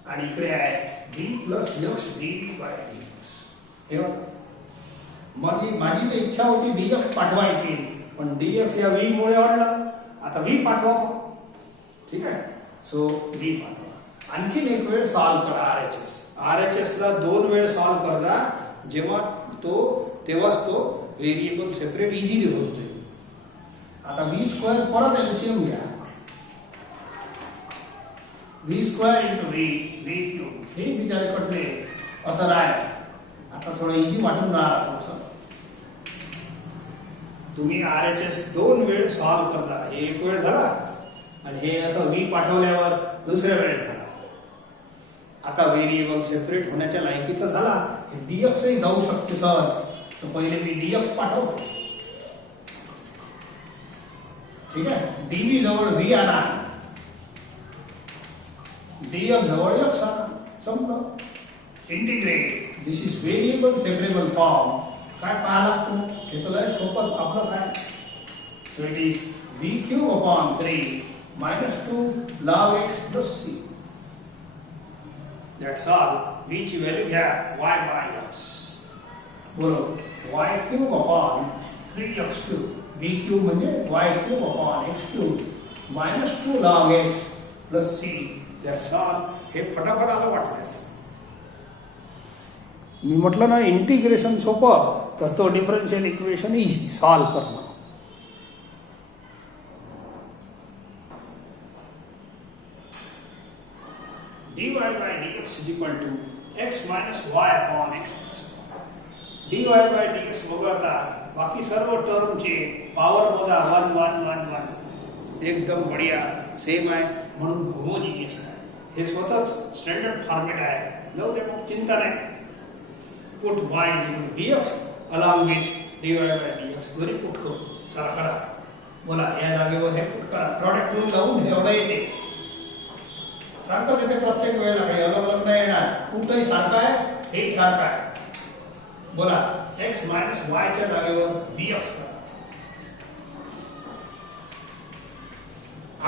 आणि इकडे आहे v + x dv by dx. माझी तर इच्छा होती dx पाठवायची पण dx या v मुळे वाढला. आता v पाठवा. ठीक आहे. सो v पाठवा. आणखी एक वेळ सॉल्व करा RHS ला 2 वेळ सॉल्व करा. तेव्हाच तो व्हेरिएबल सेपरेट इझिली होतो. आता v स्क्वेअर परत एलसीएम घ्या. v square into v cube. हे बिचारे कटले असं राहील. आता थोडं इझी वाटून राहा. तुम्ही RHS 2 वेळ सॉल्व करता. हे एक वेळ झाला आणि हे असं v पाठवल्यावर दुसऱ्या वेळेस झाला. आता व्हेरिएबल सेपरेट होण्याच्या लायकीचा झाला. हे dx ही जाऊ शकते सहज. तर पहिले मी dx पाठवतो. ठीक आहे. dv जवळ v आणा. dx जवळ x आणा. संपलं. Integrate. This is variable separable form. काय पाहा लागतो? हे तर लय सोपं आपलंच आहे. So it is v cube upon 3 minus 2 log x plus c. That's all. Which value घ्या y by x. बोलो y cube upon 3x cube. v cube म्हणजे y cube upon x cube minus 2 log x plus c. That's all. हे फटाफट आलं वाटल्यास. मी म्हटलं ना integration सोपं तर तो डिफरन्शियल इक्वेशन इझी सॉल्व करणं. dy by dx is equal to x minus y upon x plus dy by dx वगळता बाकी सर्व टर्मचे पॉवर मोजा 1 1 1 1 एकदम बढ़िया सेम आहे म्हणून होमोजिनियस आहे. हे स्वतःच स्टँडर्ड फॉर्मॅट आहे. जाऊ दे मग चिंता नाही. Put y is equal to vx along with dy by dx घरी पुट करू. चला करा. बोला या जागेवर हे पुट करा. प्रॉडक्ट रूल लावून हे एवढं येते. सारखंच येते प्रत्येक वेळेला. काही अलग अलग नाही येणार. कुठंही सारखं आहे हेही सारखं आहे. बोला x minus y च्या जागेवर vx करा.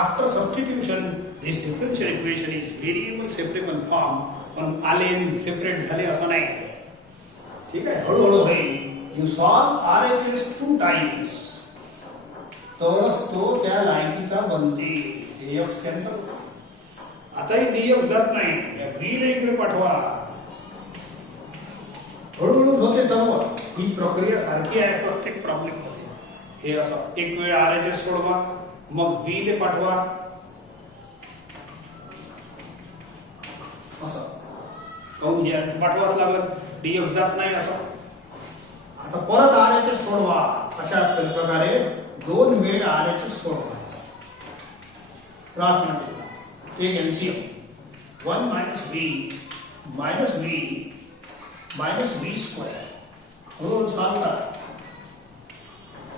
After substitution, this differential equation is variable separable form. पण आले सेपरेट झाले असं नाही. ठीक आहे. हळूहळू होईल. You solve RHS 2 times. तरच तो त्या लायकीचा बनते. x कॅन्सल होतो. आताही dx जात नाही. या v ला इकडे पाठवा. हळूहळू होते सर्व. ही प्रक्रिया सारखी आहे प्रत्येक प्रॉब्लेम मध्ये. हे असं एक वेळ RHS सोडवा मग v ले पाठवा असं काऊन घ्या पाठवाच लागत. dx जात नाही असं. आता परत RHS सोडवा. अशा प्रकारे दोन वेळ RHS सोडवायचा. क्रॉस मल्टिप्लाय एक LCM 1 minus v minus v square. हळूहळू सॉल्व करा.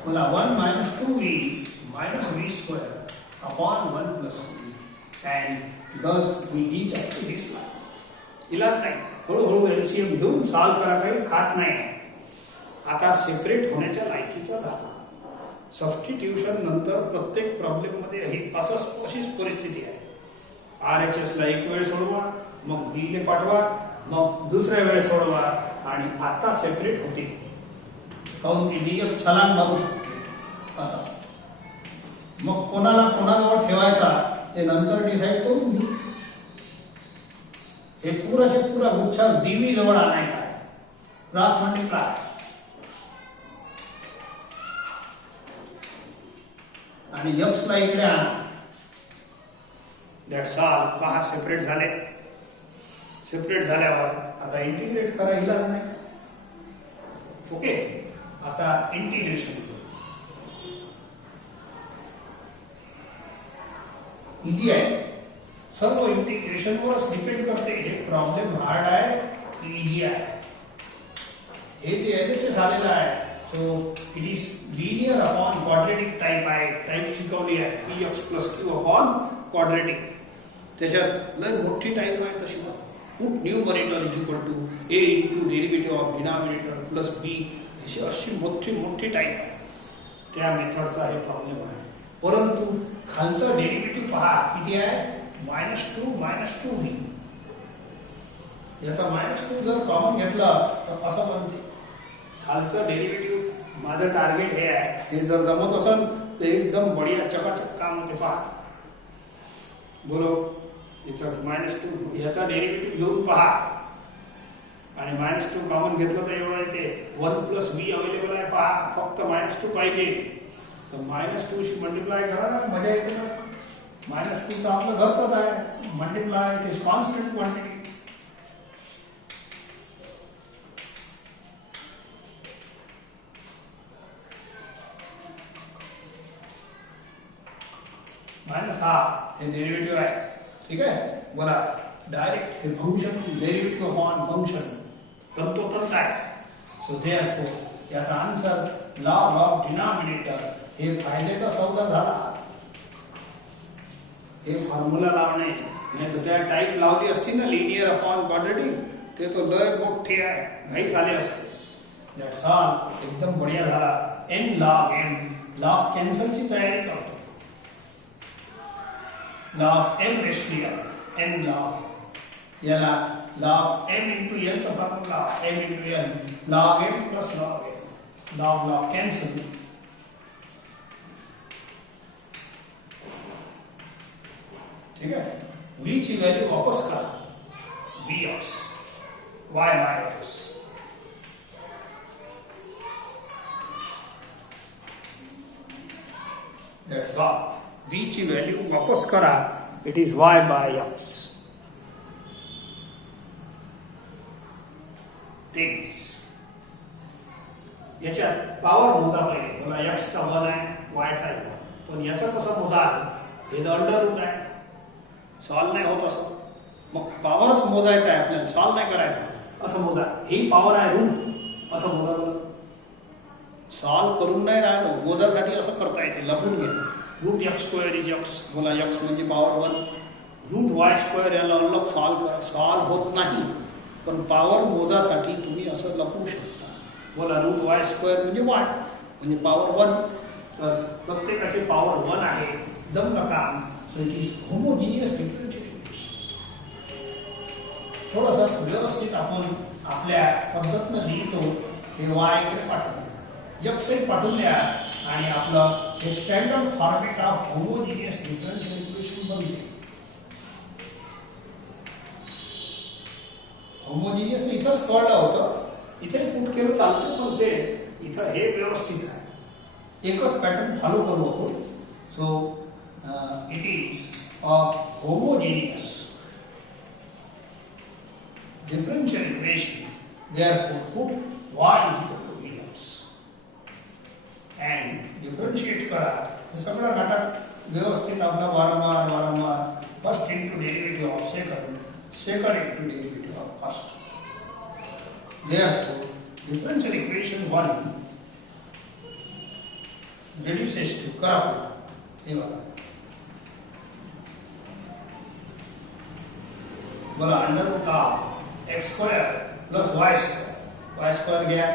मला 1 minus 2v minus v square upon 1 plus v and thus we reach up to this line. इलाज नाही. हळूहळू एलसीएम घेऊन सॉल्व करा. काही खास नाही. आता सेपरेट होण्याच्या लायकीचा झाला. सबस्टिट्यूशन नंतर प्रत्येक प्रॉब्लेम मध्ये ही अशीच परिस्थिती आहे. RHS ला एक वेळ सोडवा मग v ले पाठवा मग दुसऱ्या वेळेस सोडवा आणि आता सेपरेट होते. काऊन की dx छलांग मारू शकते असं. मग कोणाला कोणाजवळ ठेवायचा ते नंतर डिसाइड करून घेऊ. हे पुरा गुच्छा dv जवळ आणायचा आहे. क्रॉस मल्टिप्लाय आणि x ला इकडे आणा. That's all. पहा सेपरेट झाले. सेपरेट झाल्यावर आता इंटिग्रेट करा. इलाज नाही. ओके. आता इंटिग्रेशन इजी आहे. सर्व इंटिग्रेशन वरच डिपेंड करते. हे प्रॉब्लेम हार्ड आहे की इजी आहे. हे जे एलएचएस आलेला आहे so it is linear upon quadratic type आहे. टाइप शिकवली आहे px plus q upon quadratic. त्याच्यात लय मोठी टाइप आहे तशी. Put numerator is equal to a into derivative of denominator plus b. अशी मोठी टाइप आहे. त्या मेथडचा हे प्रॉब्लेम आहे. परंतु खालचा डेरिव्हेटिव्ह पहा किती आहे. -2 v. याचा -2 जर कॉमन घेतला तर असं बनते. खालचा डेरिव्हेटिव्ह माझं टार्गेट हे आहे. हे जर जमत असेल तर एकदम बढिया चकाचक काम होते. पहा बोलो याचा -2 याचा डेरिव्हेटिव्ह घेऊन पहा आणि -2 कॉमन घेतलं तर एवढं येते. 1 plus v अवेलेबल आहे. पहा फक्त -2 पाहिजे तर -2 शी मल्टिप्लाय करा ना. मजा येते ना. -2 तर आपलं घरचंच आहे. Multiply it is constant quantity. -1/2 हे डेरिव्हेटिव्ह आहे. ठीक आहे. बोला डायरेक्ट हे फंक्शन डेरिव्हेटिव्ह अपॉन फंक्शन तंतोतंत आहे. सो देयरफॉर याचा आन्सर लॉग ऑफ डिनॉमिनेटर. हे फायद्याचा सौदा झाला. हे फॉर्म्युला लावणे नाही तर त्या टाइप लावली असती ना लिनियर अपॉन क्वाड्रेटिक ते तो लय मोठे आहे. घाईच आले असते. That's all. एकदम बढिया झाला. n log m, log कॅन्सलची तयारी करतो. log m raised to n, n log याला log m into n चा formula m into n, log m plus log m, log log cancel. ठीक आहे. v ची व्हॅल्यू वापस करा. vx y by x. That's all. v ची value वापस करा. It is y by x. Take this. याच्यात पॉवर मोजा पाहिजे. मला x चा 1 आहे, y चा 1. पण याचा कसा मोजा? हे अंडर रूट आहे. सॉल्व नाही होत असं. मग पॉवरच मोजायचा आहे आपल्याला, सॉल्व नाही करायचं. असं मोजा. ही पॉवर आहे रूट, असं मोजा. बरं सॉल्व करून नाही राहिलो, मोजासाठी असं करता येते. लपून घे. Root x square is x. बोला एक्स म्हणजे पॉवर 1. रूट वाय स्क्वेअर याला अलग सॉल्व करा. सॉल्व होत नाही, पण पॉवर मोजासाठी तुम्ही असं लपवू शकता. बोला रूट वाय स्क्वेअर म्हणजे वाय म्हणजे पॉवर 1. तर प्रत्येकाचे पॉवर 1 आहे. जमलं काम. So it is homogeneous differential equation. थोडंसं व्यवस्थित आपण आपल्या पद्धतीनं लिहितो. हे वाय कडे पाठवतो, एक्स पाठवून द्या आणि आपलं हे standard format of homogeneous differential equation बनते. होमोजिनियस इथंच कळलं होतं, इथे पुट केलं चालतं, पण ते इथं हे व्यवस्थित आहे. एकच पॅटर्न फॉलो करू आपण. So it is a homogeneous differential equation. Therefore, put y is equal to vx and differentiate करा. हे सगळं नाटक व्यवस्थित आपला वारंवार first into derivative of second, second into derivative of first. Therefore, differential equation 1 reduces to करा. हे बघा. बोला under root of X square plus Y square. Y square घ्या.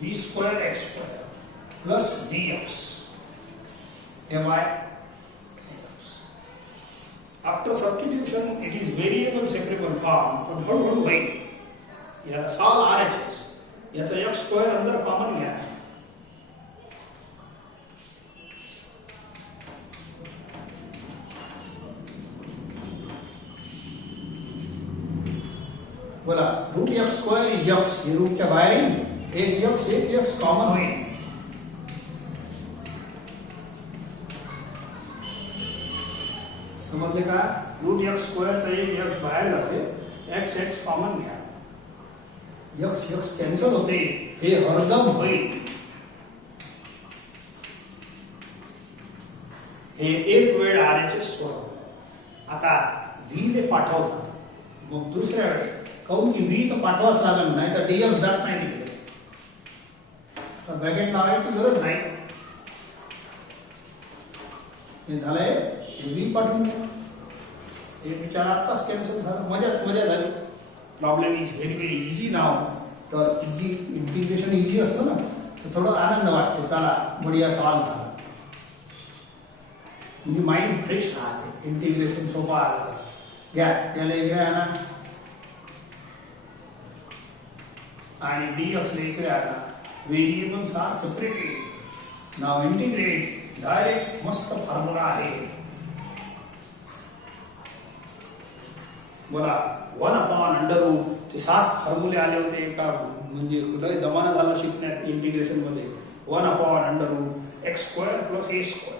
V square X square plus V X. हे Y. After substitution it is variable separable form. पण हळूहळू होईल. याला सॉल्व RHS. याचा एक्स स्क्वेअर अंदर कॉमन घ्या. बोला root x square is X. हे रूटच्या बाहेर एक एक्स कॉमन होईल. समजले का? रूट एक्स स्क्वेअरचा एक एक्स बाहेर जाते. एक्स कॉमन घ्या. एक्स कॅन्सल होते. हे हरदम होईल. हे एक वेळ RHS सोडव. आता व्ही ने पाठवता. मग दुसऱ्या वेळेस कहून की व्ही तर पाठवाच लागेल, नाही तर डीएफ जात नाही तिकडे. तर ब्रॅकेट लावायची गरज नाही. हे झालंय. हे व्ही पाठवून द्या. हे विचार आत्ताच कॅन्सल झालं. मजा झाली. Problem is very very easy now. तर इझी इंटिग्रेशन इझी असतं ना, तर थोडं आनंद वाटतो. चला बढिया सॉल्व झाला. म्हणजे माइंड फ्रेश राहते. इंटिग्रेशन सोपा आला. घ्या त्याला घ्या ना आणि dx इकडे आला. Variables are separated. Now integrate. Direct मस्त फॉर्म्युला आहे. बोला 1/√. ते 7 फॉर्म्युले आले होते एका, म्हणजे लय जमाना झाला शिकण्यात इंटिग्रेशन मध्ये. 1/√x² + a².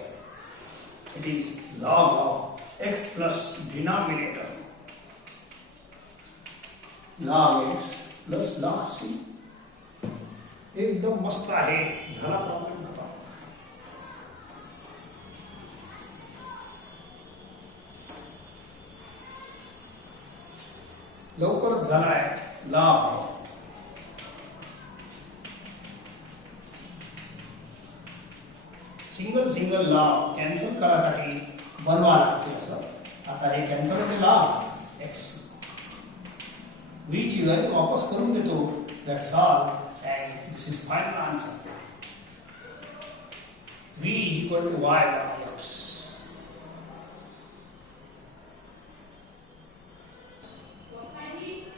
It is log of x plus denominator log x plus log c. एकदम मस्त आहे. झाला प्रॉब्लेम खतम. लवकरच झालाय. log सिंगल लॉग कॅन्सल करासाठी बनवा लागते असं. आता हे कॅन्सल होते. log x. v ची व्हॅल्यू वापस करून देतो. That's all. And this is final answer. V is equal to y by x.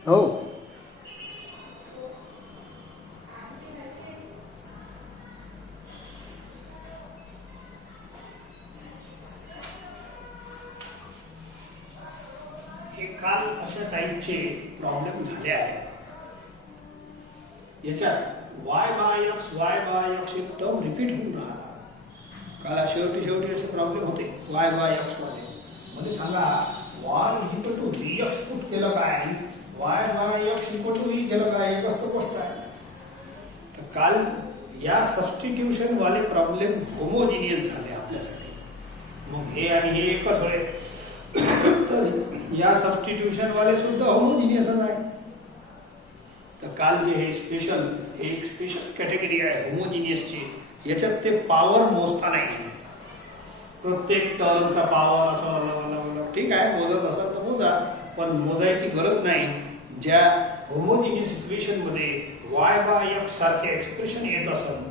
Oh. हे काल अशा टाईपचे प्रॉब्लेम झाले आहेत. याच्यात y बाय x एक टर्म रिपीट होऊन राहिला. काल शेवटी असे प्रॉब्लेम होते y बाय x मध्ये सांगा y is equal to vx put केलं काय, y by x equal to v केलं काय, एकच तर गोष्ट आहे. तर काल या सबस्टिट्यूशन वाले प्रॉब्लेम होमोजिनियस झाले आपल्यासाठी. मग हे आणि हे एकच होय. तर या सबस्टिट्यूशन वाले सुद्धा होमोजिनियसच आहे. तर काल जे हे एक स्पेशल कॅटेगरी आहे होमोजिनियसची. याच्यात ते पॉवर मोजता नाही. प्रत्येक टर्मचा पॉवर असं ठीक आहे, मोजत असेल तर मोजा, पण मोजायची गरज नाही. ज्या होमोजिनियस इक्वेशन मध्ये y बाय x सारखे एक्सप्रेशन येत असेल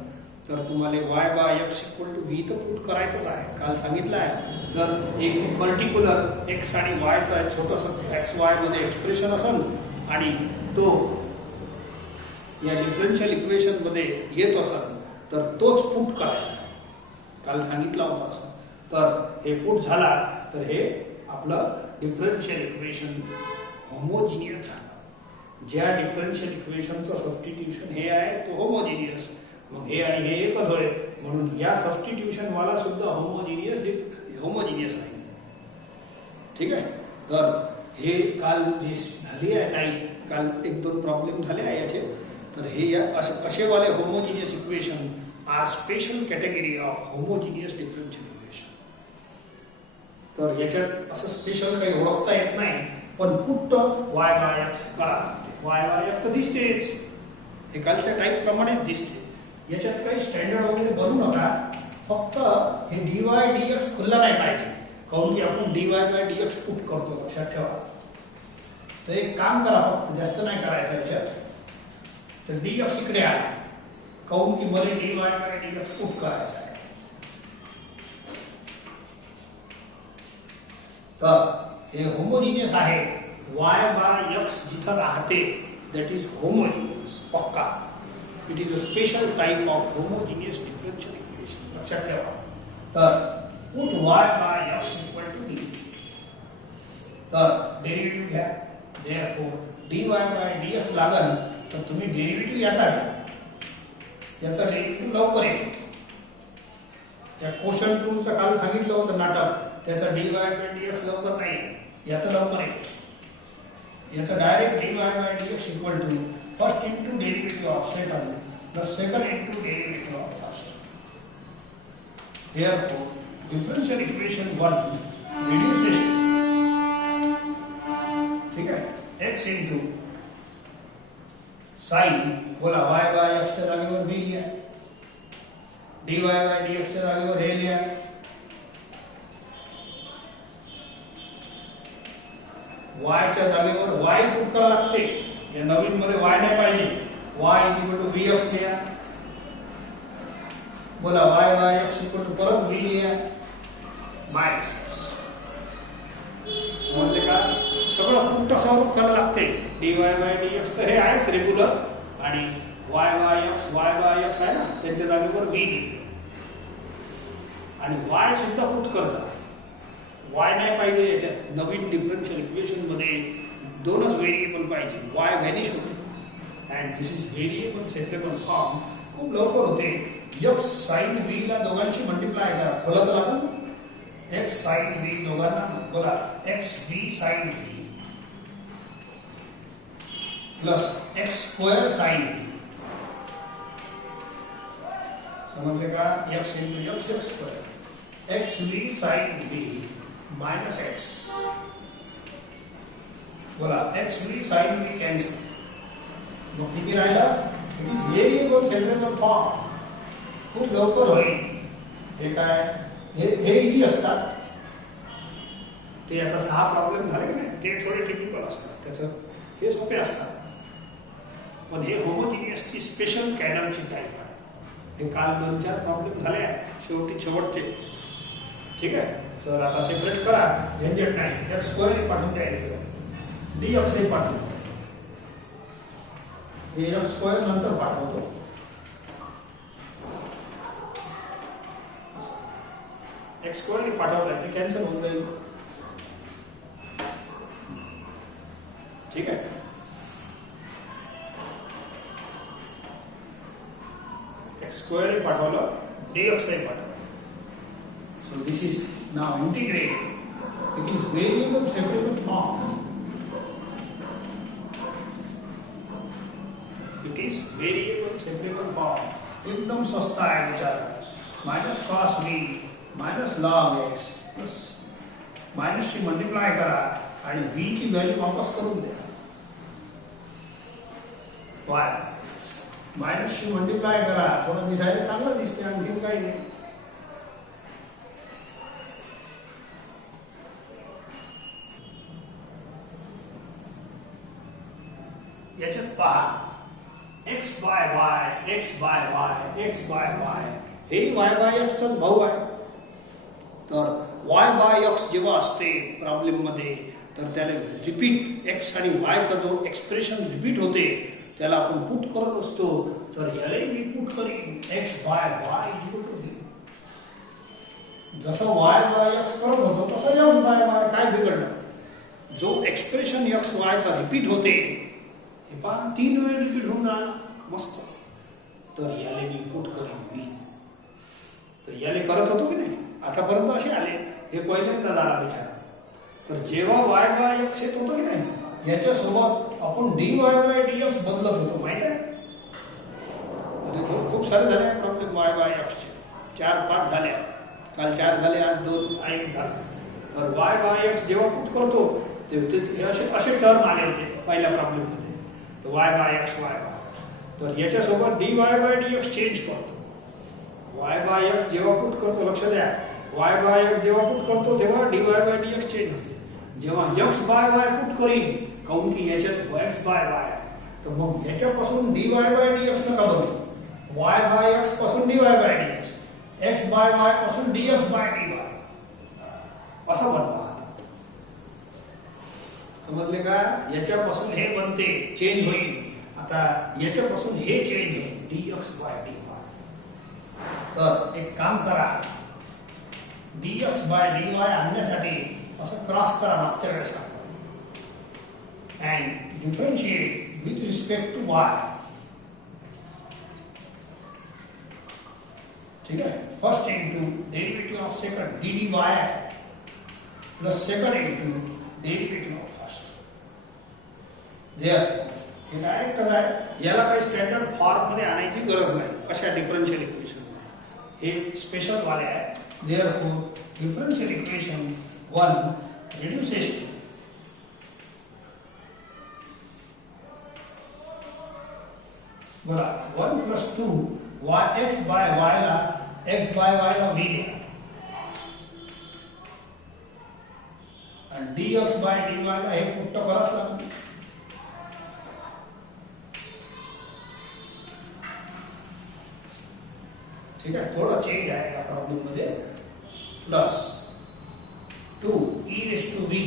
तर तुम्हाला y by x equal to v तर पुट करायचंच आहे. काल सांगितलं आहे जर एक पर्टिक्युलर x आणि y चा छोटंसं x y मध्ये एक्सप्रेशन असेल आणि तो या डिफरन्शियल इक्वेशन मध्ये येत असेल तर तोच पुट करायचा. काल सांगितलं होतं असं. तर हे पुट झाला तर हे आपलं डिफरन्शियल इक्वेशन होमोजिनियस झालं. ज्या डिफरन्शियल इक्वेशनचं सबस्टिट्यूशन हे आहे तो होमोजिनियस. मग हे आणि हे एकच होय, म्हणून या सबस्टिट्यूशन वाला सुद्धा होमोजिनियस आहे. ठीक आहे. तर हे काल जे झाली आहे टाईप, काल एक दोन प्रॉब्लेम झाले आहे याचे. तर हे या असे वाले homogeneous equation are special category of homogeneous differential equation. तर याच्यात असं स्पेशल काही ओळखता येत नाही, पण पुट y बाय x करा. y बाय x तर दिसतेच, हे कालच्या टाईप प्रमाणेच दिसते. याच्यात काही स्टँडर्ड वगैरे बनवू नका. फक्त हे dy dx खुल्ला नाही पाहिजे, काऊन की आपण dy बाय dx पुट करतो, लक्षात ठेवा. तर एक काम करा, फक्त जास्त नाही करायचं याच्यात. तर dx इकडे आला, काऊन की मला dy बाय dx पुट करायचं आहे. तर हे होमोजिनियस आहे. y बाय x जिथं राहते दॅट इज होमोजिनियस पक्का. It is a special type of homogeneous differential equation, लक्षात ठेवा. तर put y by x equal to v. तर डेरिव्हेटिव्ह घ्या. therefore dy बाय dx लागल तर तुम्ही डेरिव्हेटिव्ह याचा घ्या. याचा डेरिव्हेटिव्ह लवकर येतो. त्या कोशंट रूलचं काल सांगितलं होतं नाटक, त्याचा dy बाय dx लवकर नाही, याचा लवकर येतो. याचा direct dy by dx equal to first into derivative of second plus second into derivative of first. therefore differential equation 1 reduces, ठीक आहे, x इनटू साइन बोला y बाय x च्या जागेवर v लिहा, dy बाय dx च्या जागेवर हे लिहा. y च्या जागेवर y पुट करावं लागते. या नवीन मध्ये y नाही पाहिजे. y is equal to vx लिहा. बोला y by x equal to परत v लिहा मायनस x. समजले का? सगळं पुट स्वरूप करावं लागते. dy बाय dx तर हे आहेच रेग्युलर, आणि y बाय x आहे ना, त्यांच्या जागेवर v लिहा. आणि y सुद्धा पुट करता. y नाही पाहिजे याच्यात. नवीन डिफरन्शियल इक्वेशन मध्ये दोनच व्हेरिएबल पाहिजे. y व्हॅनिश होते and this is variable separable form. खूप लवकर होते. x sin v ला दोघांशी मल्टिप्लाय करा, खोला तर आपण x sin v दोघांना बोला x v sin v plus x square sin v. समजले का? x into x square x v sin v minus x. बोला x v sin v cancel. मग किती राहिला? It is variable separable form. खूप लवकर होईल. हे काय, हे इझी असतात. ते आता 6 प्रॉब्लेम झाले की नाही, ते थोडे टिपिकल असतात. त्याचं हे सोपे असतात. पण हे होमोजिनियसची स्पेशल कॅनलची टाईप आहे. हे काल 2-4 प्रॉब्लेम झाले आहे, शेवटचे. ठीक आहे सर, आता सेपरेट करा, झंझट नाही. एक्स स्क्वेअर पाठवून द्यायचं, डी एक्स हे पाठवतो, हे एक्स स्क्वेअर नंतर पाठवतो. एक्स स्क्वेअर पाठवता ते कॅन्सल होऊन जाईल. ठीक आहे, एक्स स्क्वेअर पाठवलं, डी एक्स पाठवलं. So this is now integrated. It is variable separable form. It is variable separable form. एकदम सस्ता है बेचारा. Minus cos v minus log x plus minus ची मल्टिप्लाय करा आणि v ची व्हॅल्यू वापस करून द्या. y माइनस ची मल्टिप्लाय करा, थोडं दिसायला चांगलं दिसते, आणखी काही नाही. याच्यात पहा x by y, x by y, x by y, हे वाय बाय एक्सचाच भाऊ आहे. तर वाय बाय एक्स जेव्हा असते प्रॉब्लेम मध्ये, तर त्याला रिपीट एक्स आणि वायचा जो एक्सप्रेशन रिपीट होते त्याला आपण पुट करत असतो. तर याला मी पुट करीन x by y equal to v. जसं वाय बाय एक्स करत होतो तसं एक्स बाय वाय. काय बिघडलं? जो एक्सप्रेशन एक्स वायचा रिपीट होते 3 वेळ रिपीट होऊन राहिला, मस्त. तर याले मी पुट करीन v. तर याले करत होतो की नाही आतापर्यंत, असे आले, हे पहिल्यांदा झाला विचार. तर जेव्हा y बाय x येत होतं की नाही, याच्यासोबत आपण dy बाय dx बदलत होतो, माहित आहे. अरे खूप सारे झाले प्रॉब्लेम y बाय x चे, 4-5 झाले. काल 4 झाले, आज 2 1 झाला. तर y बाय x जेव्हा पुट करतो ते असे टर्म आले होते पहिल्या प्रॉब्लेम मध्ये. तो y by x, y by x. तर याच्यासोबत dy बाय dx चेंज करतो. y बाय x जेव्हा पुट करतो, लक्ष द्या, y बाय x जेव्हा पुट करतो तेव्हा dy बाय dx चेंज होते. जेव्हा x बाय y पुट करीन, काऊन की याच्यात x बाय y आहे, तर मग याच्यापासून dy बाय dx नका बनवू. y बाय x पासून dy by dx, x by y पासून dx बाय dy असं बनवा. समजले का? याच्यापासून हे बनते, चेंज होईल. आता याच्यापासून हे चेंज होईल, dx बाय dy. तर एक काम करा, dx बाय dy आणण्यासाठी असं क्रॉस करा मागच्या वेळेसारखं, and differentiate with respect to y. ठीक आहे, first into derivative of second dy plus second into derivative of first. हे डायरेक्टच आहे, याला काही स्टँडर्ड फॉर्म मध्ये आणायची गरज नाही. अशा डिफरन्शियल इक्वेशन हे स्पेशल वाले आहे. Therefore, differential equation 1 reduces to बघा 1 plus 2 y x by y ला x by y ला v द्या आणि dx by dy ला हे पुट करावंच लागेल. ठीक आहे, थोडा चेंज आहे या प्रॉब्लेम मध्ये. Plus 2 e raised to v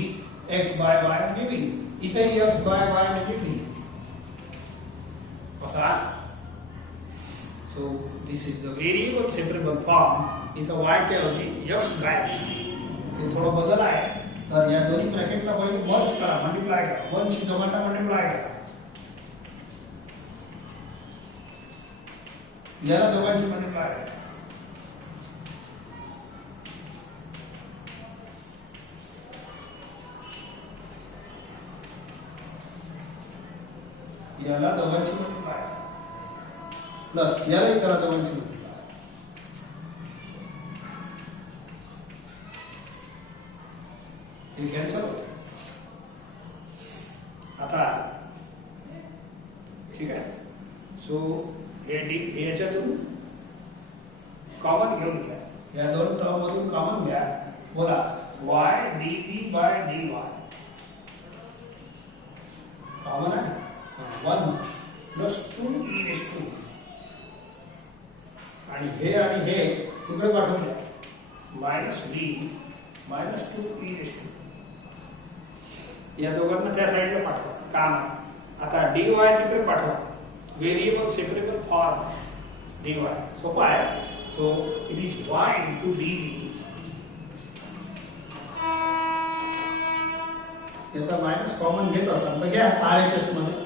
x by y म्हणजे v, इथे x by y म्हणजे v. कसा? So this is the variable separable form. इथं y च्या ऐवजी x गायब ते थोडं बदल आहे. तर या दोन्ही ब्रॅकेटला पहिले मर्ज करा, मल्टिप्लाय करा, 1 ची दोघांना मल्टिप्लाय करा, याला दोघांची मल्टिप्लाय करा. याला दोघांची मल्टिप्लाय प्लस यालाही करा दोघांची मल्टिप्लाय. हे कॅन्सल होतं. आता ठीक आहे, सो हे याच्यातून कॉमन घेऊन घ्या, या दोन टर्म मधून कॉमन घ्या. बोला y dv by dy common आहे. 1 प्लस 2e⁻². आणि हे तिकडे पाठवूया मायनस बी मायनस 2e⁻². या दोघांना त्या साईडला पाठवा. काम आता dy तिकडे पाठवा. व्हेरिएबल सेपरेबल फॉर्म dy सोपा आहे. So it is y into dv. याचा मायनस कॉमन घेत असाल तर घ्या RHS मध्ये.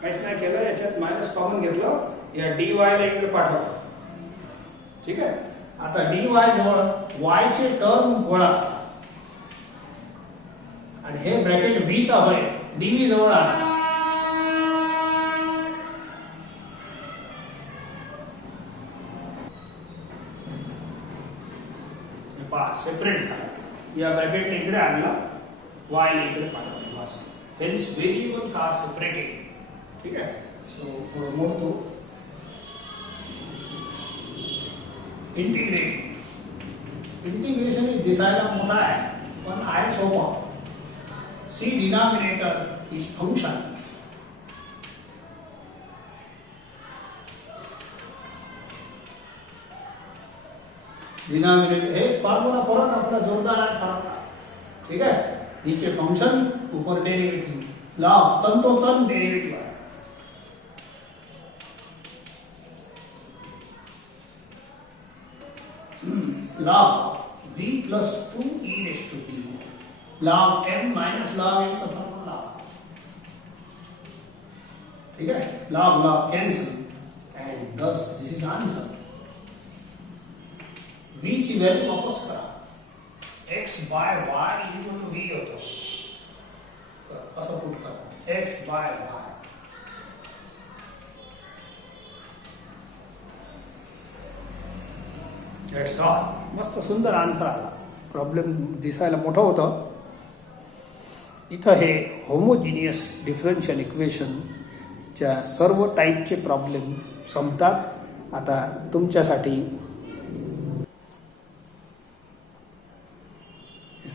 काहीच नाही केलं, याच्यात मायनस कॉमन घेतलं, या dy ला इकडे पाठवा. ठीक आहे. आता dy जवळ y चे टर्म गोळा आणि हे ब्रॅकेट v चा होय dv जवळ आला. सेपरेट झाला. या ब्रॅकेट इकडे आणला, y इकडे पाठवला. बस. Hence variables are separated. ठीक आहे. सो थोडं मोडतो. इंटिग्रेशन दिसायला मोठा आहे पण आहे सोपा. See denominator is function. Denominator हे फॉर्मूला परत आपला जोरदार आहे फॉर्मूला. ठीक आहे. नीचे फंक्शन ऊपर डेरिवेटिव. लॉग तंतोतंत डेरिवेटिव आहे. log v plus 2e⁻². log m minus log m का फॉर्मूला. ठीक है. log cancel and thus this is answer. v ची व्हॅल्यू वापस करा. x by y equal to v होतो. असं पुट करा. x by y. That's all. मस्त सुंदर आन्सर आला. प्रॉब्लेम दिसायला मोठं होतं. इथं हे होमोजिनियस डिफरन्शियल इक्वेशनच्या सर्व टाईपचे प्रॉब्लेम संपतात. आता तुमच्यासाठी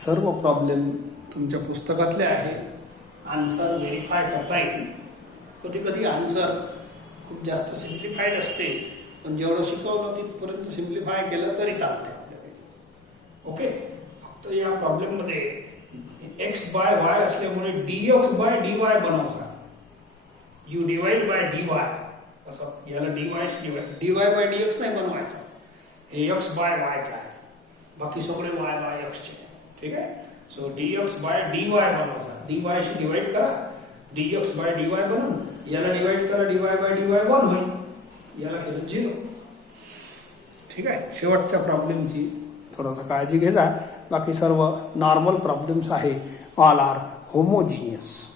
सर्व प्रॉब्लेम तुमच्या पुस्तकातले आहे. आन्सर व्हेरीफाय करता येईल. कधी कधी आन्सर खूप जास्त सिम्प्लिफाईड असते, पण जेवढं शिकवलं तिथपर्यंत सिम्प्लिफाय केलं तरी चालते. ओके. फक्त या प्रॉब्लेममध्ये x बाय y असल्यामुळे dx बाय dy बनवता. यू डिवाइड बाय dy असं. याला dy बाय dx नाही बनवायचा. हे x बाय y चा आहे, बाकी सगळे y बाय x चे. ठीक आहे. सो dx बाय dy बनवता. dy शी डिवाइड करा, dx बाय dy बनवून याला डिवाइड करा, dy बाय dy 1 होईल, याला केलं 0. ठीक आहे. शेवटच्या प्रॉब्लेमची थोडंसं काळजी घ्यायचा. बाकी सर्व नॉर्मल प्रॉब्लेम्स आहे. All are homogeneous.